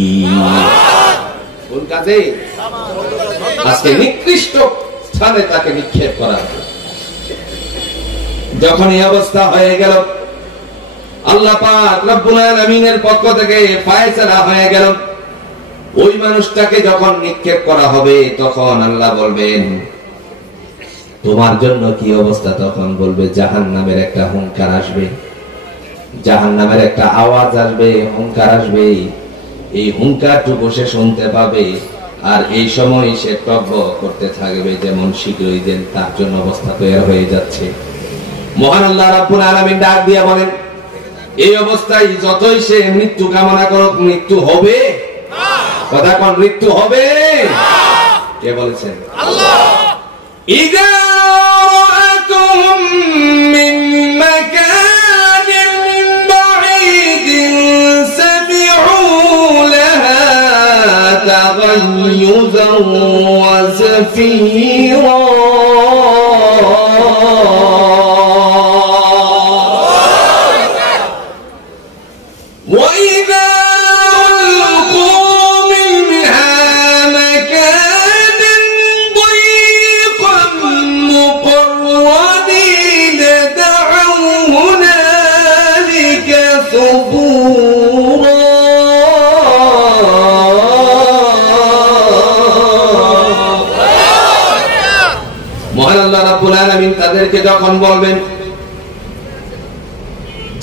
কোন কাজে? আজকে নিকৃষ্ট স্থানে তাকে নিক্ষেপ করা। যখন এই অবস্থা হয়ে গেল, আল্লাহ পাক রব্বুল আলামিনের পক্ষ থেকে ফয়সালা হয়ে গেল, ওই মানুষটাকে যখন নিক্ষেপ করা হবে, তখন আল্লাহ বলবেন তোমার জন্য কি অবস্থা? তখন বলবে জাহান্নামের একটা হুঙ্কার আসবে, জাহান্নামের একটা আওয়াজ আসবে, হুঙ্কার আসবে। এই হুঙ্কারটুকু সে শুনতে পাবে, আর এই সময় সে টব্য করতে থাকবে, যেমন শীঘ্রই যেন তার জন্য অবস্থা তৈরি হয়ে যাচ্ছে। মহান আল্লাহ রাব্বুল আলামিন ডাক দিয়া বলেন, এই অবস্থায় যতই সে মৃত্যু কামনা করুক, মৃত্যু হবে না। কথা কোন? মৃত্যু হবে না। কে বলেছেন? আল্লাহ। ইযা রাআতুহুম মিন মাকানিন বাঈদিন সামি'উ লাহা তাগায়্যুযান ওয়া যাফীরা। তাদেরকে যখন বলবেন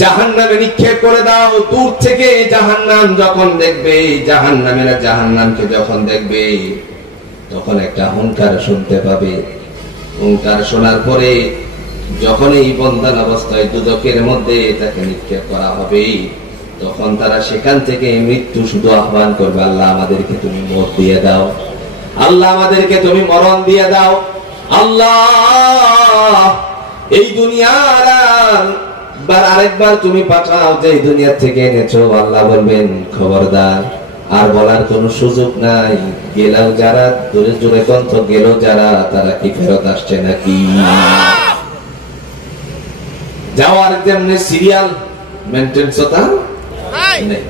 জাহান্নামে নিক্ষেপ করে দাও, দূর থেকে জাহান্নাম যখন দেখবে, জাহান্নামেরা জাহান্নামকে যখন দেখবে, তখন একটা হুঙ্কার শুনতে পাবে। হুঙ্কার শোনার পরে যখন এই বন্দান অবস্থায় দুজকের মধ্যে তাকে নিক্ষেপ করা হবে, তখন তারা সেখান থেকে মৃত্যু শুধু আহ্বান করবে, আল্লাহ আমাদেরকে তুমি মত দিয়ে দাও, আল্লাহ আমাদেরকে তুমি মরণ দিয়ে দাও, আল্লাহ এই দুনিয়ার আরেকবার তুমি পাঠাও যে দুনিয়া থেকে এনেছো। আল্লাহ বলবেন খবরদার, আর বলার কোন সুযোগ নাই। গেলাও যারা, দূরে জোরে কণ্ঠ গেল যারা, তারা কি ফেরত আসছে নাকি? যাওয়ার যেমনি সিরিয়াল মেনটেন্স হতা নেই,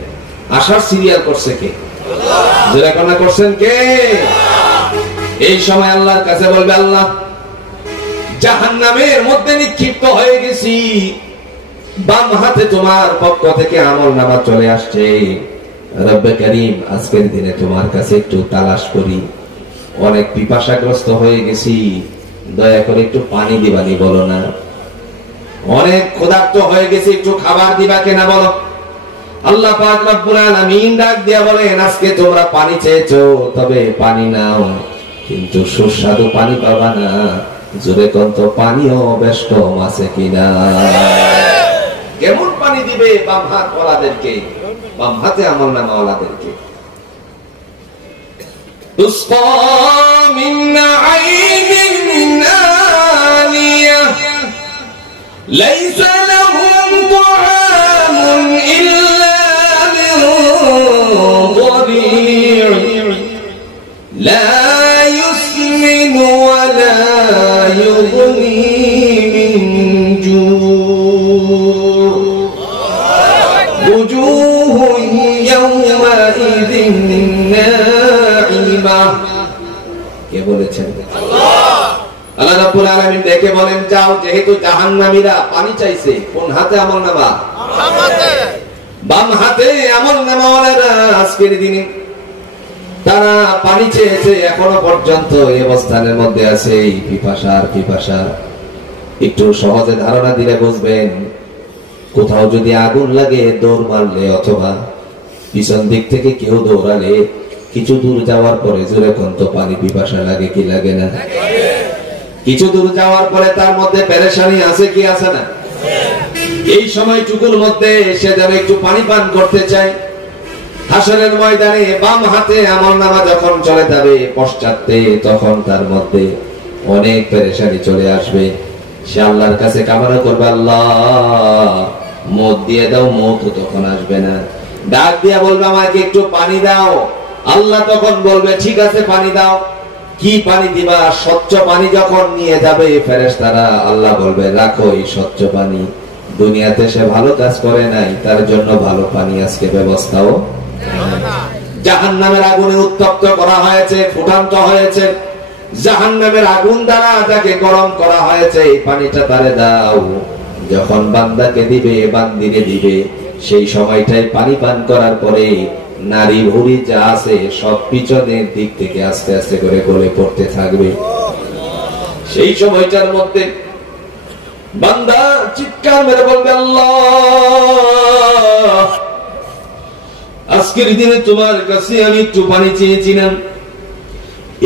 আসার সিরিয়াল করছে কে? জোরে কন্যা করছেন কে? এই সময় আল্লাহর কাছে বলবে, আল্লাহ জাহান্নামের মধ্যে নিক্ষিপ্ত হয়ে গেছি, বাম হাতে তোমার পক্ষ থেকে আমলনামা চলে আসছে। রব্বে কারীম, আজকের দিনে তোমার কাছে একটু তালাশ করি, অনেক পিপাসাগ্রস্ত হয়ে গেছি, দয়া করে একটু পানি দিবানি বলো না? অনেক ক্ষুধার্ত হয়ে গেছি, একটু খাবার দিবা কিনা বলো? আল্লাহ পাক রব্বুল আলামিন ডাক দিয়া বলেন, আজকে তোমরা পানি চেয়েছো, তবে পানি নাও, কিন্তু সুস্বাদু পানি পাবা না। জোরে কন্ত পানিও বেশ কম আছে কিনা? কেমন পানি দিবে বাম হাত ওয়ালাদেরকে, বাম হাতে আমলনামা ওয়ালাদেরকে? তুসকা মিন আইনিন আনিয়া লাইসা লাহুম তুআমুন ইল্লা মিন ضريع لا يسمن ولا يغني من جوع وجوه يومئذ ناعمة। কে বলেছেন? আল্লাহ রাব্বুল আলামিন ডেকে বলেন, যাও, যেহেতু জাহান্নামীরা পানি চাইছে, কোন হাতে আমলনামা? বাম হাতে আমলনামা ওয়ালারা আজকের দিনে তারা পানি চেয়েছে, এখনো পর্যন্ত এই অবস্থানের মধ্যে আছে। এই পিপাসা একটু সহজে ধারণা দিলে বুঝবেন। কোথাও যদি আগুন লাগে, দৌড় মারলে অথবা পিছন দিক থেকে কেউ দৌড়ালে, কিছু দূর যাওয়ার পরে জোরে কন্ত পানি পিপাসা লাগে কি লাগে না? কিছু দূর যাওয়ার পরে তার মধ্যে পেরেশানি আছে কি আছে না? এই সময়টুকুর মধ্যে সে যেন একটু পানি পান করতে চায়। হাসরের ময়দানে বাম হাতে আমলনামা যখন চলে যাবে পশ্চাতে, তখন তার মধ্যে অনেক পেরেশানি চলে আসবে। সে আল্লাহর কাছে কামনা করবে, আল্লাহ মত দিয়ে দাও, মত তখন আসবে না। ডাক দিয়া বলবে, আমাকে একটু পানি দাও। আল্লাহ তখন বলবে, ঠিক আছে পানি দাও। কি পানি দিবা? স্বচ্ছ পানি যখন নিয়ে যাবে ফেরেশতারা, আল্লাহ বলবে, রাখো এই স্বচ্ছ পানি, দুনিয়াতে সে ভালো কাজ করে নাই, তার জন্য ভালো পানি আজকে ব্যবস্থাও। জাহান্নামের আগুনে উত্তপ্ত করা হয়েছে, ফুটান্ত হয়েছে, জাহান্নামের আগুন দ্বারা তাকে গরম করা হয়েছে, এই পানিটা তারে দাও। যখন বান্দাকে দিবে, বান্দিরে দিবে, সেই সময়টাই পানি পান করার পরে নারী ভুঁড়ি যা আছে সব পিছনের দিক থেকে আস্তে আস্তে করে গলে পড়তে থাকবে। সেই সময়টার মধ্যে বান্দা চিৎকার মেরে বলবে, আল্লাহ আজকের দিনে তোমার কাছে আমি একটু পানি চেয়েছিলাম,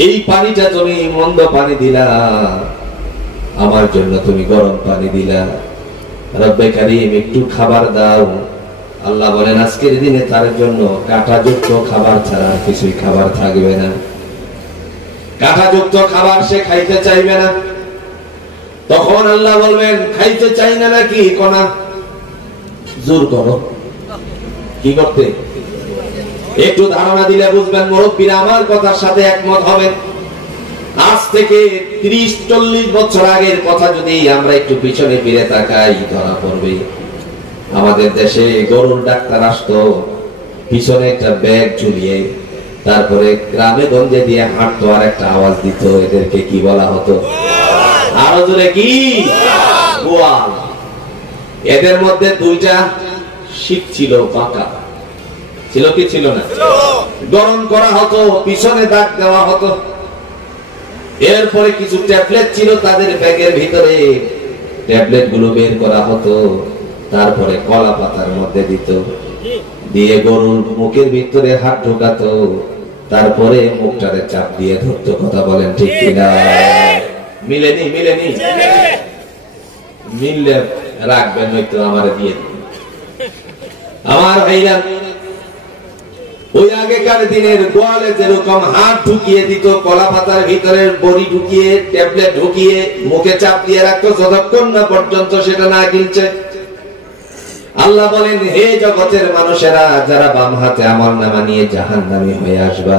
এই পানিটা তুমি মন্দ পানি দিলা, আমার জন্য তুমি গরম পানি দিলা। রব্বে কারীম একটু খাবার দাও। আল্লাহ বলেন, আজকের দিনে তার জন্য কাঁটাযুক্ত খাবার ছাড়া কিছুই খাবার থাকবে না। কাঁটাযুক্ত খাবার সে খাইতে চাইবে না। তখন আল্লাহ বলবেন, খাইতে চাই না নাকি? কোনা জোর করো। কি করতে? একটু ধারণা দিলে বুঝবেন, মুরব্বীরা আমার কথার সাথে একমত হবেন। আজ থেকে 30-40 বছর আগের কথা যদি আমরা একটু পিছনে ফিরে তাকাই, ধরা পড়বে আমাদের দেশে গরুর ডাক্তার আসতো, পিছনে একটা ব্যাগ ঝুলিয়ে, তারপরে গ্রামে গঞ্জে দিয়ে হাঁটতো, আর একটা আওয়াজ দিত। এদেরকে কি বলা হতো? আরো জোরে কি? গোয়াল। এদের মধ্যে দুইটা শিক ছিল, পাকা ছিল কি ছিল না? গরম করা হতো, পিছনে দাগ দেওয়া হতো। এরপরে কিছু ট্যাবলেট ছিল তাদের ব্যাগের ভিতরে, ট্যাবলেট গুলো বের করা হতো, তারপরে কলা পাতার মধ্যে দিত, দিয়ে গরুর মুখের ভিতরে হাত ঢোকাতো, তারপরে মুখটারে চাপ দিয়ে ধরতো। কথা বলেন ঠিক কিনা? মিলেনি? মিললে রাখবেন, হয়তো আমার দিয়ে দিন। আমার ভাইরা, ওই আগেকার দিনের গোয়ালে যেরকম হাত ঢুকিয়ে দিত, কলা পাতার ভিতরে বড়ি ঢুকিয়ে, ট্যাবলেট ঢুকিয়ে মুখে চাপ দিয়ে রাখতো যতক্ষণ না পর্যন্ত সেটা না গিলছে। আল্লাহ বলেন, হে জগতের মানুষেরা, যারা বাম হাতে আমলনামা নিয়ে জাহান্নামী হয়ে আসবা,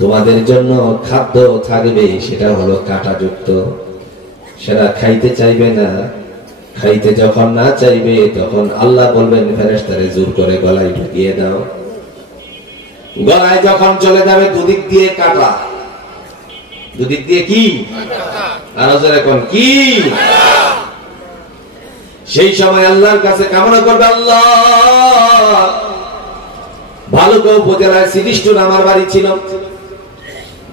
তোমাদের জন্য খাদ্য থাকবে, সেটা হলো কাঁটাযুক্ত। সেটা খাইতে চাইবে না। খাইতে যখন না চাইবে, তখন আল্লাহ বলবেন ফেরেশতারে জোর করে গলায় ঢুকিয়ে দাও। গলায় যখন চলে যাবে, দুদিক দিয়ে কাটা। দুদিক দিয়ে কি? আরো এখন কি? সেই সময় আল্লাহর কাছে কামনা করবে, আল্লাহ, ভালুকা উপজেলায় সিরিস্টুর আমার বাড়ি ছিল,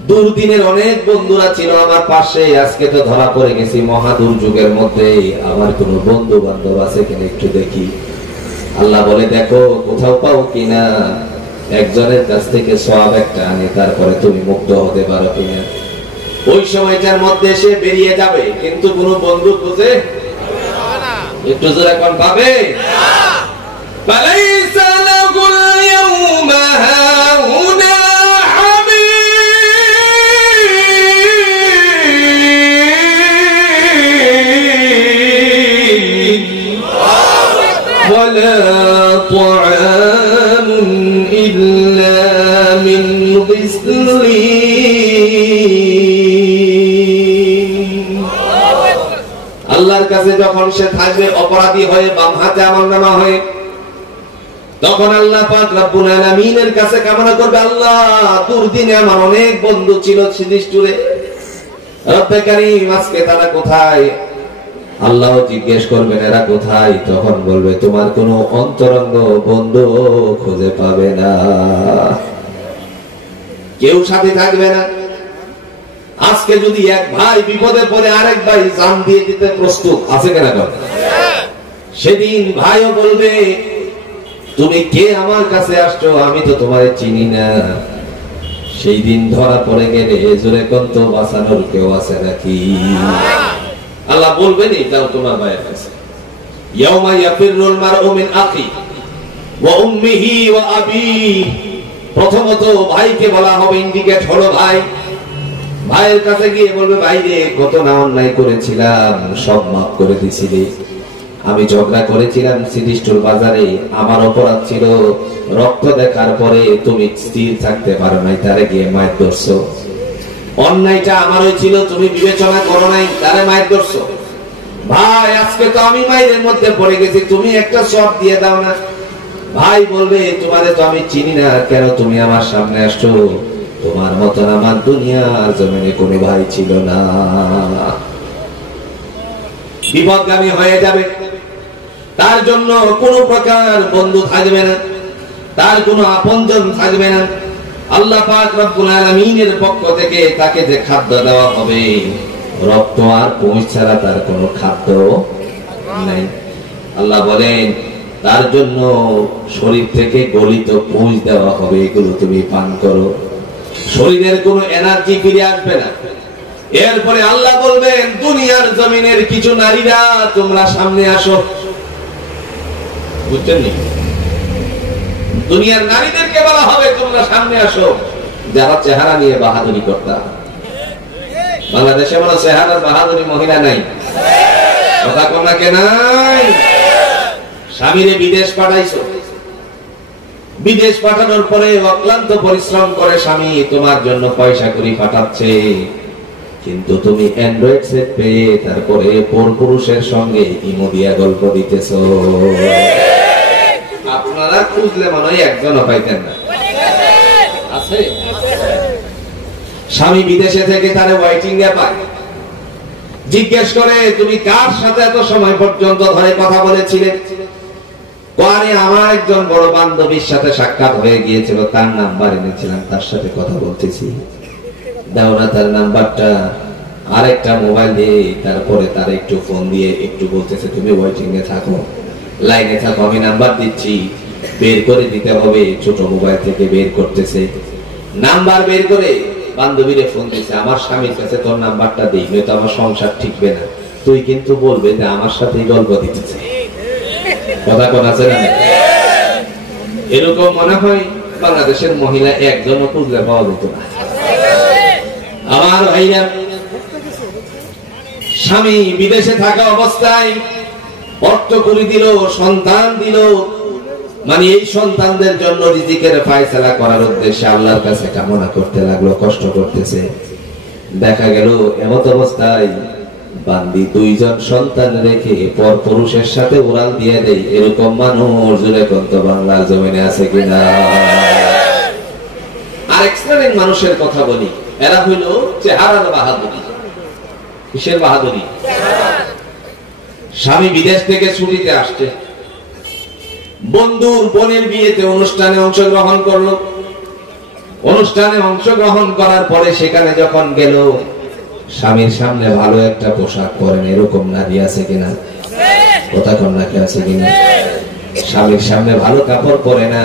দুর্দিনের অনেক বন্ধুরা ছিল আমার পাশে। আজকে তো ধরা পড়ে গেছি মহা দুর্যোগের মধ্যে, আমার কোন বন্ধু বান্ধব আছে কিনা একটু দেখি। আল্লাহ বলে, দেখো কোথাও পাও কিনা, একজনের কাছ থেকে সওয়াব একটা আনে, তারপরে তুমি মুক্ত হতে পারো কিনা। ওই সময়টার মধ্যে সে বেরিয়ে যাবে, কিন্তু কোন বন্ধু খুঁজে একটু জোরে কোন পাবে ولا طعام إلا من غسلين। আল্লাহর কাছে যখন সে থাকবে অপরাধী হয়ে, বাম হাতে আমলনামা হয়ে, তখন আল্লাহ পাক রব্বুল আলামিনের কাছে কামনা করবে, আল্লাহ, দুর্দিনে আমার অনেক বন্ধু ছিল সিরিস্টুরে, রব্বে কারীম, আজকে তারা কোথায়? আল্লাহ জিজ্ঞেস করবেন, এরা কোথায়? তখন বলবে, তোমার কোনো অন্তরঙ্গ বন্ধু খুঁজে পাবে না, কেউ সাথে থাকবে না। আজকে যদি এক ভাই বিপদে পড়ে আরেক ভাই জান দিয়ে দিতে প্রস্তুত আছে কিনা? সেদিন ভাইও বলবে, তুমি কে আমার কাছে আসছো? আমি তো তোমারে চিনি না। সেই দিন ধরা পড়ে গেলে জোরে কন্ত বাঁচানোর কেউ আছে নাকি? আল্লাহ বলবেন, এটাও তোমার ভাইয়ের কাছে। ইয়াউমা ইয়াফিরুল মারউ মিন আখি ওয়া উম্মিহি ওয়া আবিহি। প্রথমত ভাইকে বলা হবে, ইন্ডিকেট হলো ভাই। ভাইয়ের কাছে গিয়ে বলবে, ভাই রে, কত না অন্যায় করেছিলাম, সব মাফ করে দিছিলি। আমি ঝগড়া করেছিলাম সিরিস্টুর বাজারে, আমার অপরাধ ছিল, রক্ত দেখার পরে তুমি স্থির থাকতে পারো নাই, তারে গিয়ে মায়ের ধরছো। অন্যায়টা আমারই ছিল, তুমি বিবেচনা করো নাই, তারে মায়ের ধরছো। ভাই, আজকে তো আমি মায়ের মধ্যে পড়ে গেছি, তুমি একটা সব দিয়ে দাও না। ভাই বলবে, তোমারে তো আমি চিনি না, কেন তুমি আমার সামনে আসছো? তোমার মতন আমার দুনিয়ার জমিনে কোনো ভাই ছিল না। বিপদগামী হয়ে যাবে, তার জন্য কোন প্রকার বন্ধু থাকবে না, তার কোনো আপনজন থাকবে না। আল্লাহ পাক রব্বুল আলামিনের পক্ষ থেকে তাকে যে খাদ্য দেওয়া হবে, রক্ত আর পুঁজ ছাড়া তার কোনো খাদ্য নাই। আল্লাহ বলেন, তার জন্য শরীর থেকে গলিত পুঁজ দেওয়া হবে, এগুলো তুমি পান করো, শরীরের কোনো এনার্জি ফিরে আসবে না। এরপরে আল্লাহ বলবেন, দুনিয়ার জমিনের কিছু নারীরা তোমরা সামনে আসো। বুঝছেন? দুনিয়ার নারীদেরকে বলা হবে, তোমরা সামনে আসো, যারা চেহারা নিয়ে বাহাদুরি করতাম। বাংলাদেশে বলো চেহারা বাহাদুরি মহিলা নাই, কথা কোনাকে নাই। স্বামীরে বিদেশ পাঠাইছো, বিদেশ পাঠানোর পরে অক্লান্ত পরিশ্রম করে স্বামী তোমার জন্য পয়সা করি পাঠাচ্ছে, কিন্তু তুমি অ্যান্ড্রয়েড সেট পেয়ে তারপরে পরপুরুষের সঙ্গে ইমো দিয়া গল্প দিতেছ। আপনারা খুঁজলে মনে হয় একজনও পাইতেন না, আছে? স্বামী বিদেশে থেকে তারে ওয়াইটিং এ পায়, জিজ্ঞেস করে, তুমি কার সাথে এত সময় পর্যন্ত ধরে কথা বলেছিলে? পরে আমার একজন বড় বান্ধবীর সাথে সাক্ষাৎ হয়ে গিয়েছিল, তার নাম্বার এনেছিলাম, তার সাথে কথা বলতেছি। দাও না তার নাম্বারটা। আরেকটা মোবাইল দিয়ে তারপরে তার একটু ফোন দিয়ে একটু বলতেছে, তুমি ওয়েটিং এ থাকো, লাইনে থাকো, আমি নাম্বার দিচ্ছি। বের করে দিতে হবে, ছোট মোবাইল থেকে বের করতেছে, নাম্বার বের করে বান্ধবীরে ফোন দিচ্ছে, আমার স্বামীর কাছে তোর নাম্বারটা দিই, নয়তো আমার সংসার ঠিকবে না। তুই কিন্তু বলবে যে আমার সাথেই গল্প দিতেছে, কথা কোন আছে না? এরকম মনে হয় বাংলাদেশের মহিলা একজনও খুঁজলে পাওয়া যেত না। আমার ভাইরা, স্বামী বিদেশে থাকা অবস্থায় অর্থ করে দিল, সন্তান দিল, মানে এই সন্তানদের জন্য রিজিকের ফায়সালা করার উদ্দেশ্যে আল্লাহর কাছে কামনা করতে লাগলো, কষ্ট করতেছে। দেখা গেল এমত অবস্থায় বান্দি দুইজন সন্তান রেখে পর পুরুষের সাথে উড়াল দিয়ে দেয়। এরকম মানুষ জুড়ে কত বাংলার জমিনে আছে কিনা? আরেক শ্রেণীর মানুষের কথা বলি, এরা হইল চেহারার বাহাদুরি। কিসের বাহাদুরি? স্বামী বিদেশ থেকে ছুটিতে আসছে, বন্ধুর বোনের বিয়েতে অনুষ্ঠানে অংশগ্রহণ করলো। অনুষ্ঠানে অংশগ্রহণ করার পরে সেখানে যখন গেল, স্বামীর সামনে ভালো একটা পোশাক পরেন এরকম নারী আছে কিনা? কথা কন্যা কে আছে কিনা? স্বামীর সামনে ভালো কাপড় পরে না,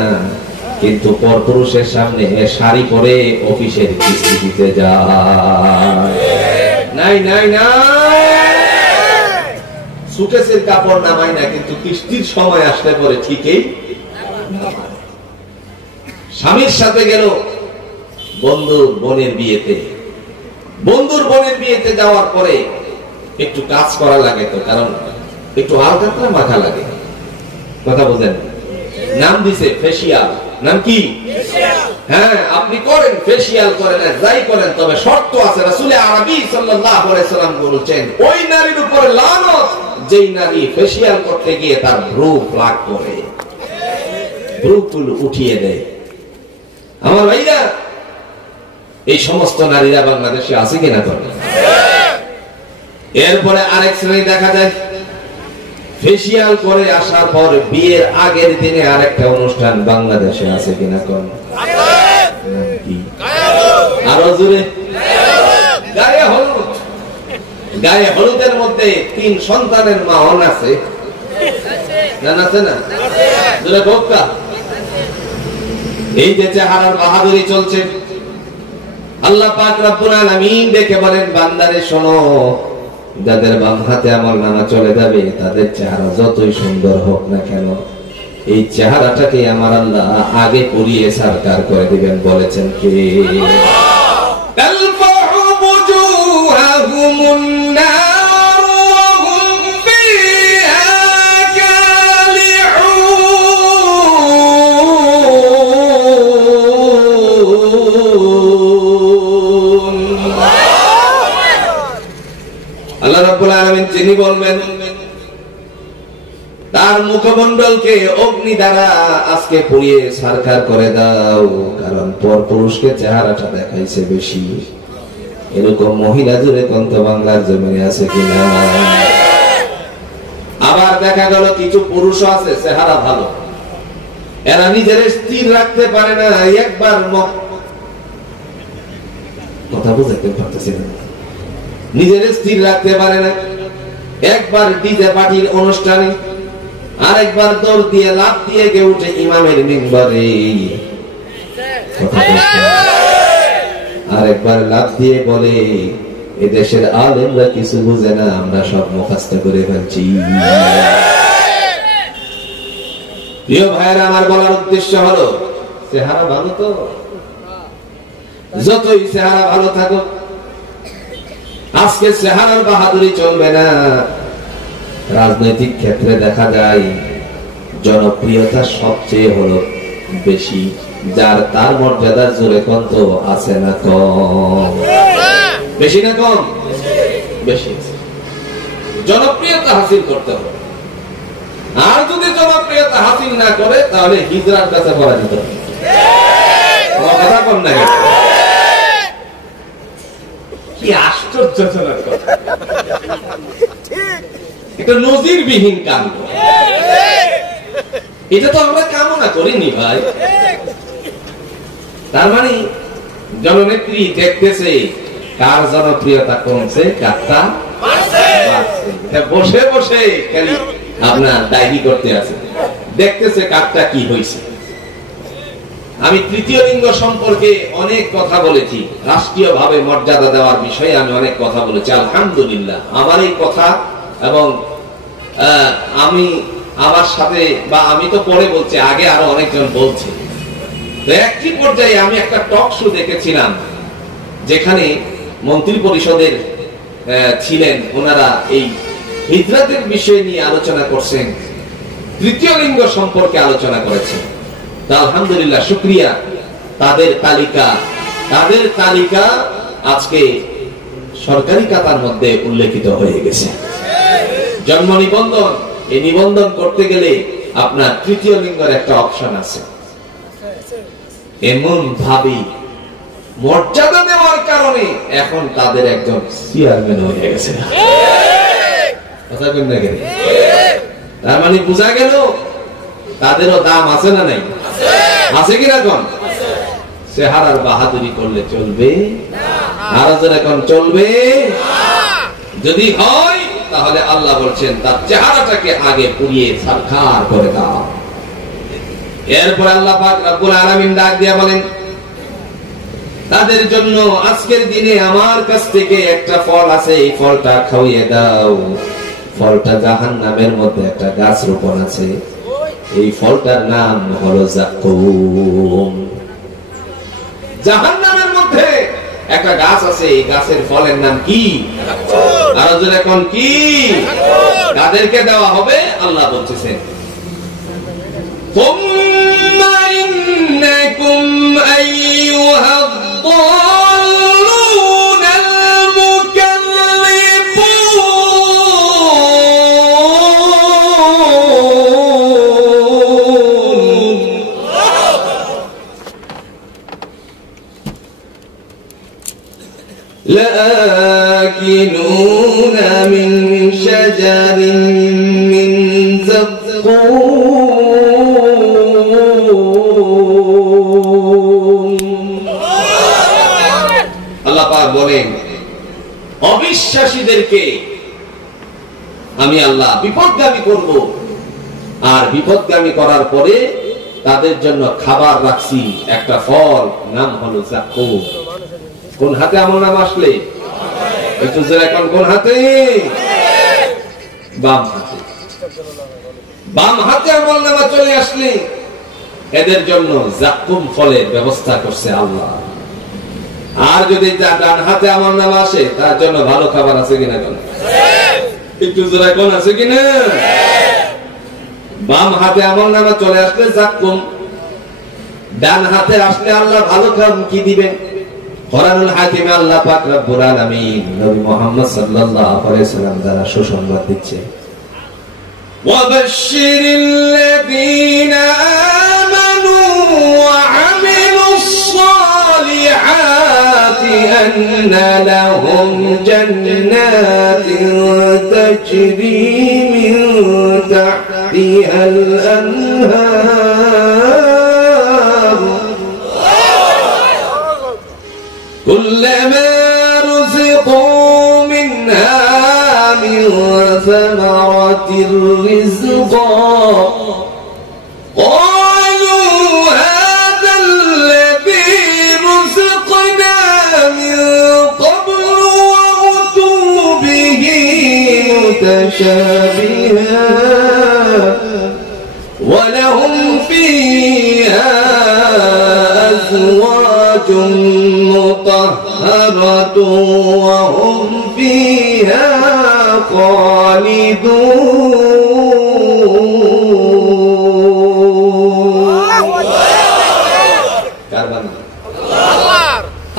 কিন্তু পরপুরুষের সামনে শাড়ি পরে অফিসের কিস্তি দিতে যায়। নাই নাই না, সুকেসের কাপড় নামায় না, কিন্তু কিস্তির সময় আসলে পরে ঠিকই স্বামীর সাথে গেল বন্ধুর বোনের বিয়েতে। বন্ধুর বোনের বিয়েতে যাওয়ার পরে একটু কাজ করা লাগে, তো কারণ একটু হালকা মাথা লাগে। কথা বোঝেন? নাম দিছে ফেসিয়াল। নাম কি? হ্যাঁ, আপনি করেন, ফেসিয়াল করেন, যাই করেন, তবে শর্ত আছে। রাসূল আরবী সাল্লাল্লাহু আলাইহি সাল্লাম বলেছেন, ওই নারীর উপরে লানত যেই নারী ফেসিয়াল করতে গিয়ে তার ভ্রু প্লাক করে, ভ্রুগুলো উঠিয়ে দেয়। আমার ভাইরা, এই সমস্ত নারীরা বাংলাদেশে আছে কিনা? করে। এরপরে আরেক শ্রেণী দেখা যায়, ফেসিয়াল করে আসার পর বিয়ের আগের দিনে আরেকটা অনুষ্ঠান বাংলাদেশে আছে কিনা? কোন? আরো জোরে, গায়ে হলুদ। গায়ে হলুদের মধ্যে 3 সন্তানের মা অন আছে, আছে না? এই যে চেহারার বাহাদুরি চলছে, আল্লাহ পাক রব্বুল আলামিন দেখে বলেন, বান্দারে শোনো, যাদের বাম হাতে আমলনামা চলে যাবে তাদের চেহারা যতই সুন্দর হোক না কেন, এই চেহারাটাকে আমার আল্লাহ আগে পুড়িয়ে সারকার করে দিবেন। বলেছেন কে? আল্লাহ রাব্বুল আলামিন যিনি বলবেন, তার মুখমণ্ডলকে অগ্নি দ্বারা আজকে পুড়িয়ে সারকার করে দাও, কারণ পরপুরুষকে চেহারাটা দেখাইছে বেশি। এরকম মহিলা জুড়ে কত বাংলার জমিনে আছে কিনা? আবার দেখা গেল কিছু পুরুষ আছে চেহারা ভালো, এরা নিজের স্থির রাখতে পারে না। একবার কথা বুঝাতে পারতেছি না, নিজের স্থির রাখতে পারে না। একবার ডিজে পার্টির অনুষ্ঠানে, আরেকবার দৌড় দিয়ে লাফ দিয়ে গে উঠে ইমামের মিম্বরে, আরেকবার লাফ দিয়ে বলে, এদেশের আলেমরা কিছু বুঝে না, আমরা সব মুখস্থ করে ফেলছি। প্রিয় ভাইয়েরা, আমার বলার উদ্দেশ্য হলো, চেহারা ভালো তো, যতই চেহারা ভালো থাকো, আজকে চেহারার বাহাদুরি চলবে না। রাজনৈতিক ক্ষেত্রে দেখা যায় জনপ্রিয়তা সবচেয়ে হলো বেশি, যার তার মর্যাদার জোরে কত আছে না কম? বেশি না কম? বেশি। জনপ্রিয়তা হাসিল করতে হবে, আর যদি জনপ্রিয়তা হাসিল না করে তাহলে হিজরার কাছে পড়া যেতে হবে। কথা কম না? কি আশ্চর্যজনক কথা! এটা নজিরবিহীন কাণ্ড। এটা তো আমরা কামনা করিনি ভাই। তার মানে জননেত্রী দেখতেছে কার জনপ্রিয়তা কমছে, কারটা বাড়ছে। বসে বসে খালি আপনার ডায়েরি করতে আছে, দেখতেছে কারটা কি হয়েছে। আমি তৃতীয় লিঙ্গ সম্পর্কে অনেক কথা বলেছি, রাষ্ট্রীয়ভাবে মর্যাদা দেওয়ার বিষয়ে আমি অনেক কথা বলেছি। আলহামদুলিল্লাহ, আমার এই কথা এবং আমি আমার সাথে, বা আমি তো পরে বলছি, আগে আরো অনেকজন বলছে। তো একটি পর্যায়ে আমি একটা টক শো দেখেছিলাম, যেখানে মন্ত্রী পরিষদের ছিলেন, ওনারা এই হিজরতের বিষয় নিয়ে আলোচনা করছেন, তৃতীয় লিঙ্গ সম্পর্কে আলোচনা করেছেন। তা আলহামদুলিল্লাহ, শুকরিয়া, তাদের তালিকা আজকে সরকারি খাতার মধ্যে উল্লেখিত হয়ে গেছে। জন্ম নিবন্ধন, এই নিবন্ধন করতে গেলে আপনার তৃতীয় লিঙ্গের একটা অপশন আছে। এমন ভাবে মর্যাদা দেওয়ার কারণে এখন তাদের একজন চেয়ারম্যান হয়ে গেছে। তার মানে বোঝা গেল তাদেরও দাম আছে না নাই? আছে কিনা? কোন চেহারার বাহাদুরি করলে চলবে? নারাজের এখন চলবে? যদি হয় তাহলে আল্লাহ বলছেন তার চেহারাটাকে আগে পুড়িয়ে ছারখার করে দাও। এরপর আল্লাহ পাক রব্বুল আলামিন ডাক দিয়া বলেন, তাদের জন্য আজকের দিনে আমার কাছ থেকে একটা ফল আছে, এই ফলটা খাওয়িয়ে দাও। ফলটা জাহান্নামের মধ্যে একটা গাছ রোপণ আছে, এই ফলটার নাম হলো যাকুম। জাহান্নামের মধ্যে একটা গাছ আছে, এই গাছের ফলের নাম কি? আর এখন কি তাদেরকে দেওয়া হবে? আল্লাহ বলতেছেন, তুম্মা ইন্নাকুম আইয়ুহাদ-দাল্লুনাল মুকাল্লিবুন। لآكلون من شجر من زقوم। আল্লাহ পাক বলেন, অবিশ্বাসীদেরকে আমি আল্লাহ বিপদগামী করব, আর বিপদগামী করার পরে তাদের জন্য খাবার রাখছি একটা ফল, নাম হলো যাকুম। কোন হাতে আমল নাম আসলে? একটু জোরে এখন, কোন হাতে? বাম হাতে। বাম হাতে আমল নামা চলে আসলে এদের জন্য যাকুম ফলের ব্যবস্থা করছে আল্লাহ। আর যদি ডান হাতে আমল নামা আসে, তার জন্য ভালো খাবার আছে কিনা? একটু জোরে কোন আছে কিনা? বাম হাতে আমল নামা চলে আসলে যাকুম, ডান হাতে আসলে আল্লাহ ভালো খাম কি দিবেন? কোরআনুল হাকিমে আল্লাহ পাক রব্বুল আলামিন নবী মুহাম্মদ সাল্লাল্লাহু আলাইহি ওয়াসাল্লাম দ্বারা সুসংবাদ দিচ্ছে, ওয়াবাশশিরিল্লাযীনা আমানু ওয়া আমিলুস সালিহাতি আন্না লাহুম জান্নাতিন তাজরি মিন তাহতিহাল আনহার كلما رزقوا منها من ثمرة رزقا قالوا هذا الذي رزقنا من قبل وأتوا به متشابها ولهم فيها أزواج مطهرة وهم فيها خالدون।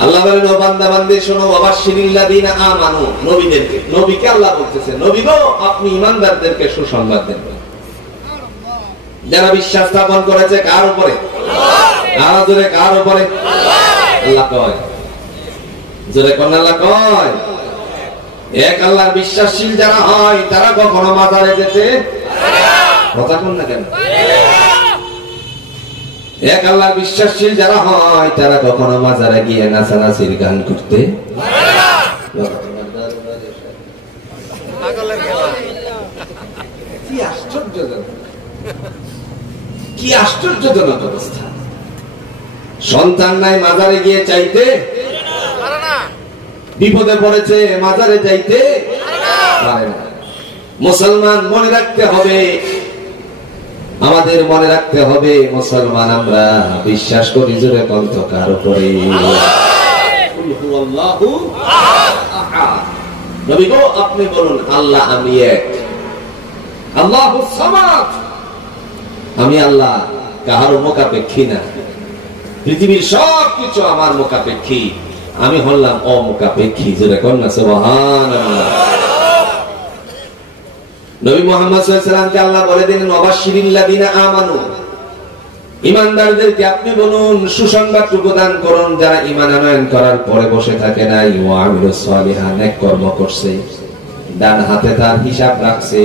আল্লাহ বলেন, ও বান্দা বান্দী শোনো, ওয়াবাশশিরিল্লাযীনা আমানু, নবীদেরকে, নবীকে আল্লাহ বলতেছে, নবী গো আপনি ঈমানদারদেরকে সুসংবাদ দেন। যারা বিশ্বাস স্থাপন করেছে কার উপরে? আল্লাহ। জোরে কার উপরে? আল্লাহ কয়, জোরে কোন আল্লাহ কয়? এক আল্লাহর বিশ্বাসশীল যারা হয় তারা কখনো মাজারে যেতে কথা কোন না কেন? এক আল্লাহর বিশ্বাসশীল যারা হয় তারা কখনো মাজারে গিয়ে নাচানাচির গান করতে কি আশ্চর্যজনক, কি আশ্চর্যজনক অবস্থা। সন্তান নাই, মাজারে গিয়ে চাইতে বিপদে পড়েছে, মাজারে যাইতে পারে না। মুসলমান মনে রাখতে হবে, আমাদের মনে রাখতে হবে মুসলমান আমরা বিশ্বাস করি জোরে কণ্ঠকার উপরে নবী গো আপনি বলুন আল্লাহ আমি এক, আল্লাহুস সামাদ, আমি আল্লাহ কাহারও মুখাপেক্ষী না, পৃথিবীর সবকিছু আমার মুখাপেক্ষী, আমি হলাম অমুখাপেক্ষী। যেটা কন্যা সুবহানাল্লাহ। নবী মুহাম্মদ সাল্লাল্লাহু আলাইহি ওয়াসাল্লামকে আল্লাহ বলে দিলেন ওয়াবাশশিরিল লাযিনা আমানু, ঈমানদারদেরকে আপনি বলুন সুসংবাদ প্রদান করুন যারা ঈমান আনয়ন করার পরে বসে থাকে নাই, ওয়া আমিলুস সালিহাত, নেক কর্ম করছে, ডান হাতে তার হিসাব রাখছে।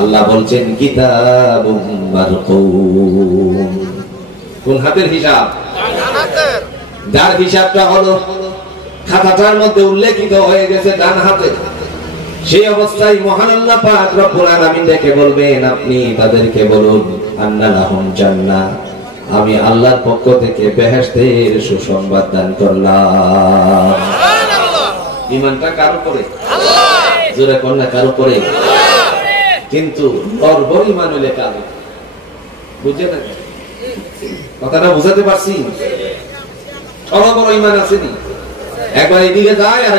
আল্লাহ বলছেন কিতাবুম মারকুম, কোন হাতের হিসাব? ডান হাতের। যার হিসাবটা হলো খাতাটার মধ্যে উল্লেখিত হয়ে গেছে ডান হাতে, সেই অবস্থায় মহান আল্লাহ পাক রব্বুল আলামিন ডেকে বলবেন আপনি তাদেরকে বলুন আন্না লাহুম জান্নাহ, আমি আল্লাহর পক্ষ থেকে বেহেশতের সুসংবাদ দান করলাম। সুবহানাল্লাহ। ঈমানটা কার উপরে? আল্লাহ। জোরে কন্যা কার উপরে? আল্লাহ। কিন্তু বড় ঈমান হলে কার? বুঝছেন না কথাটা? বুঝাতে পারছি? বড় ঈমান আছে নি? একবার এদিকে যায় আর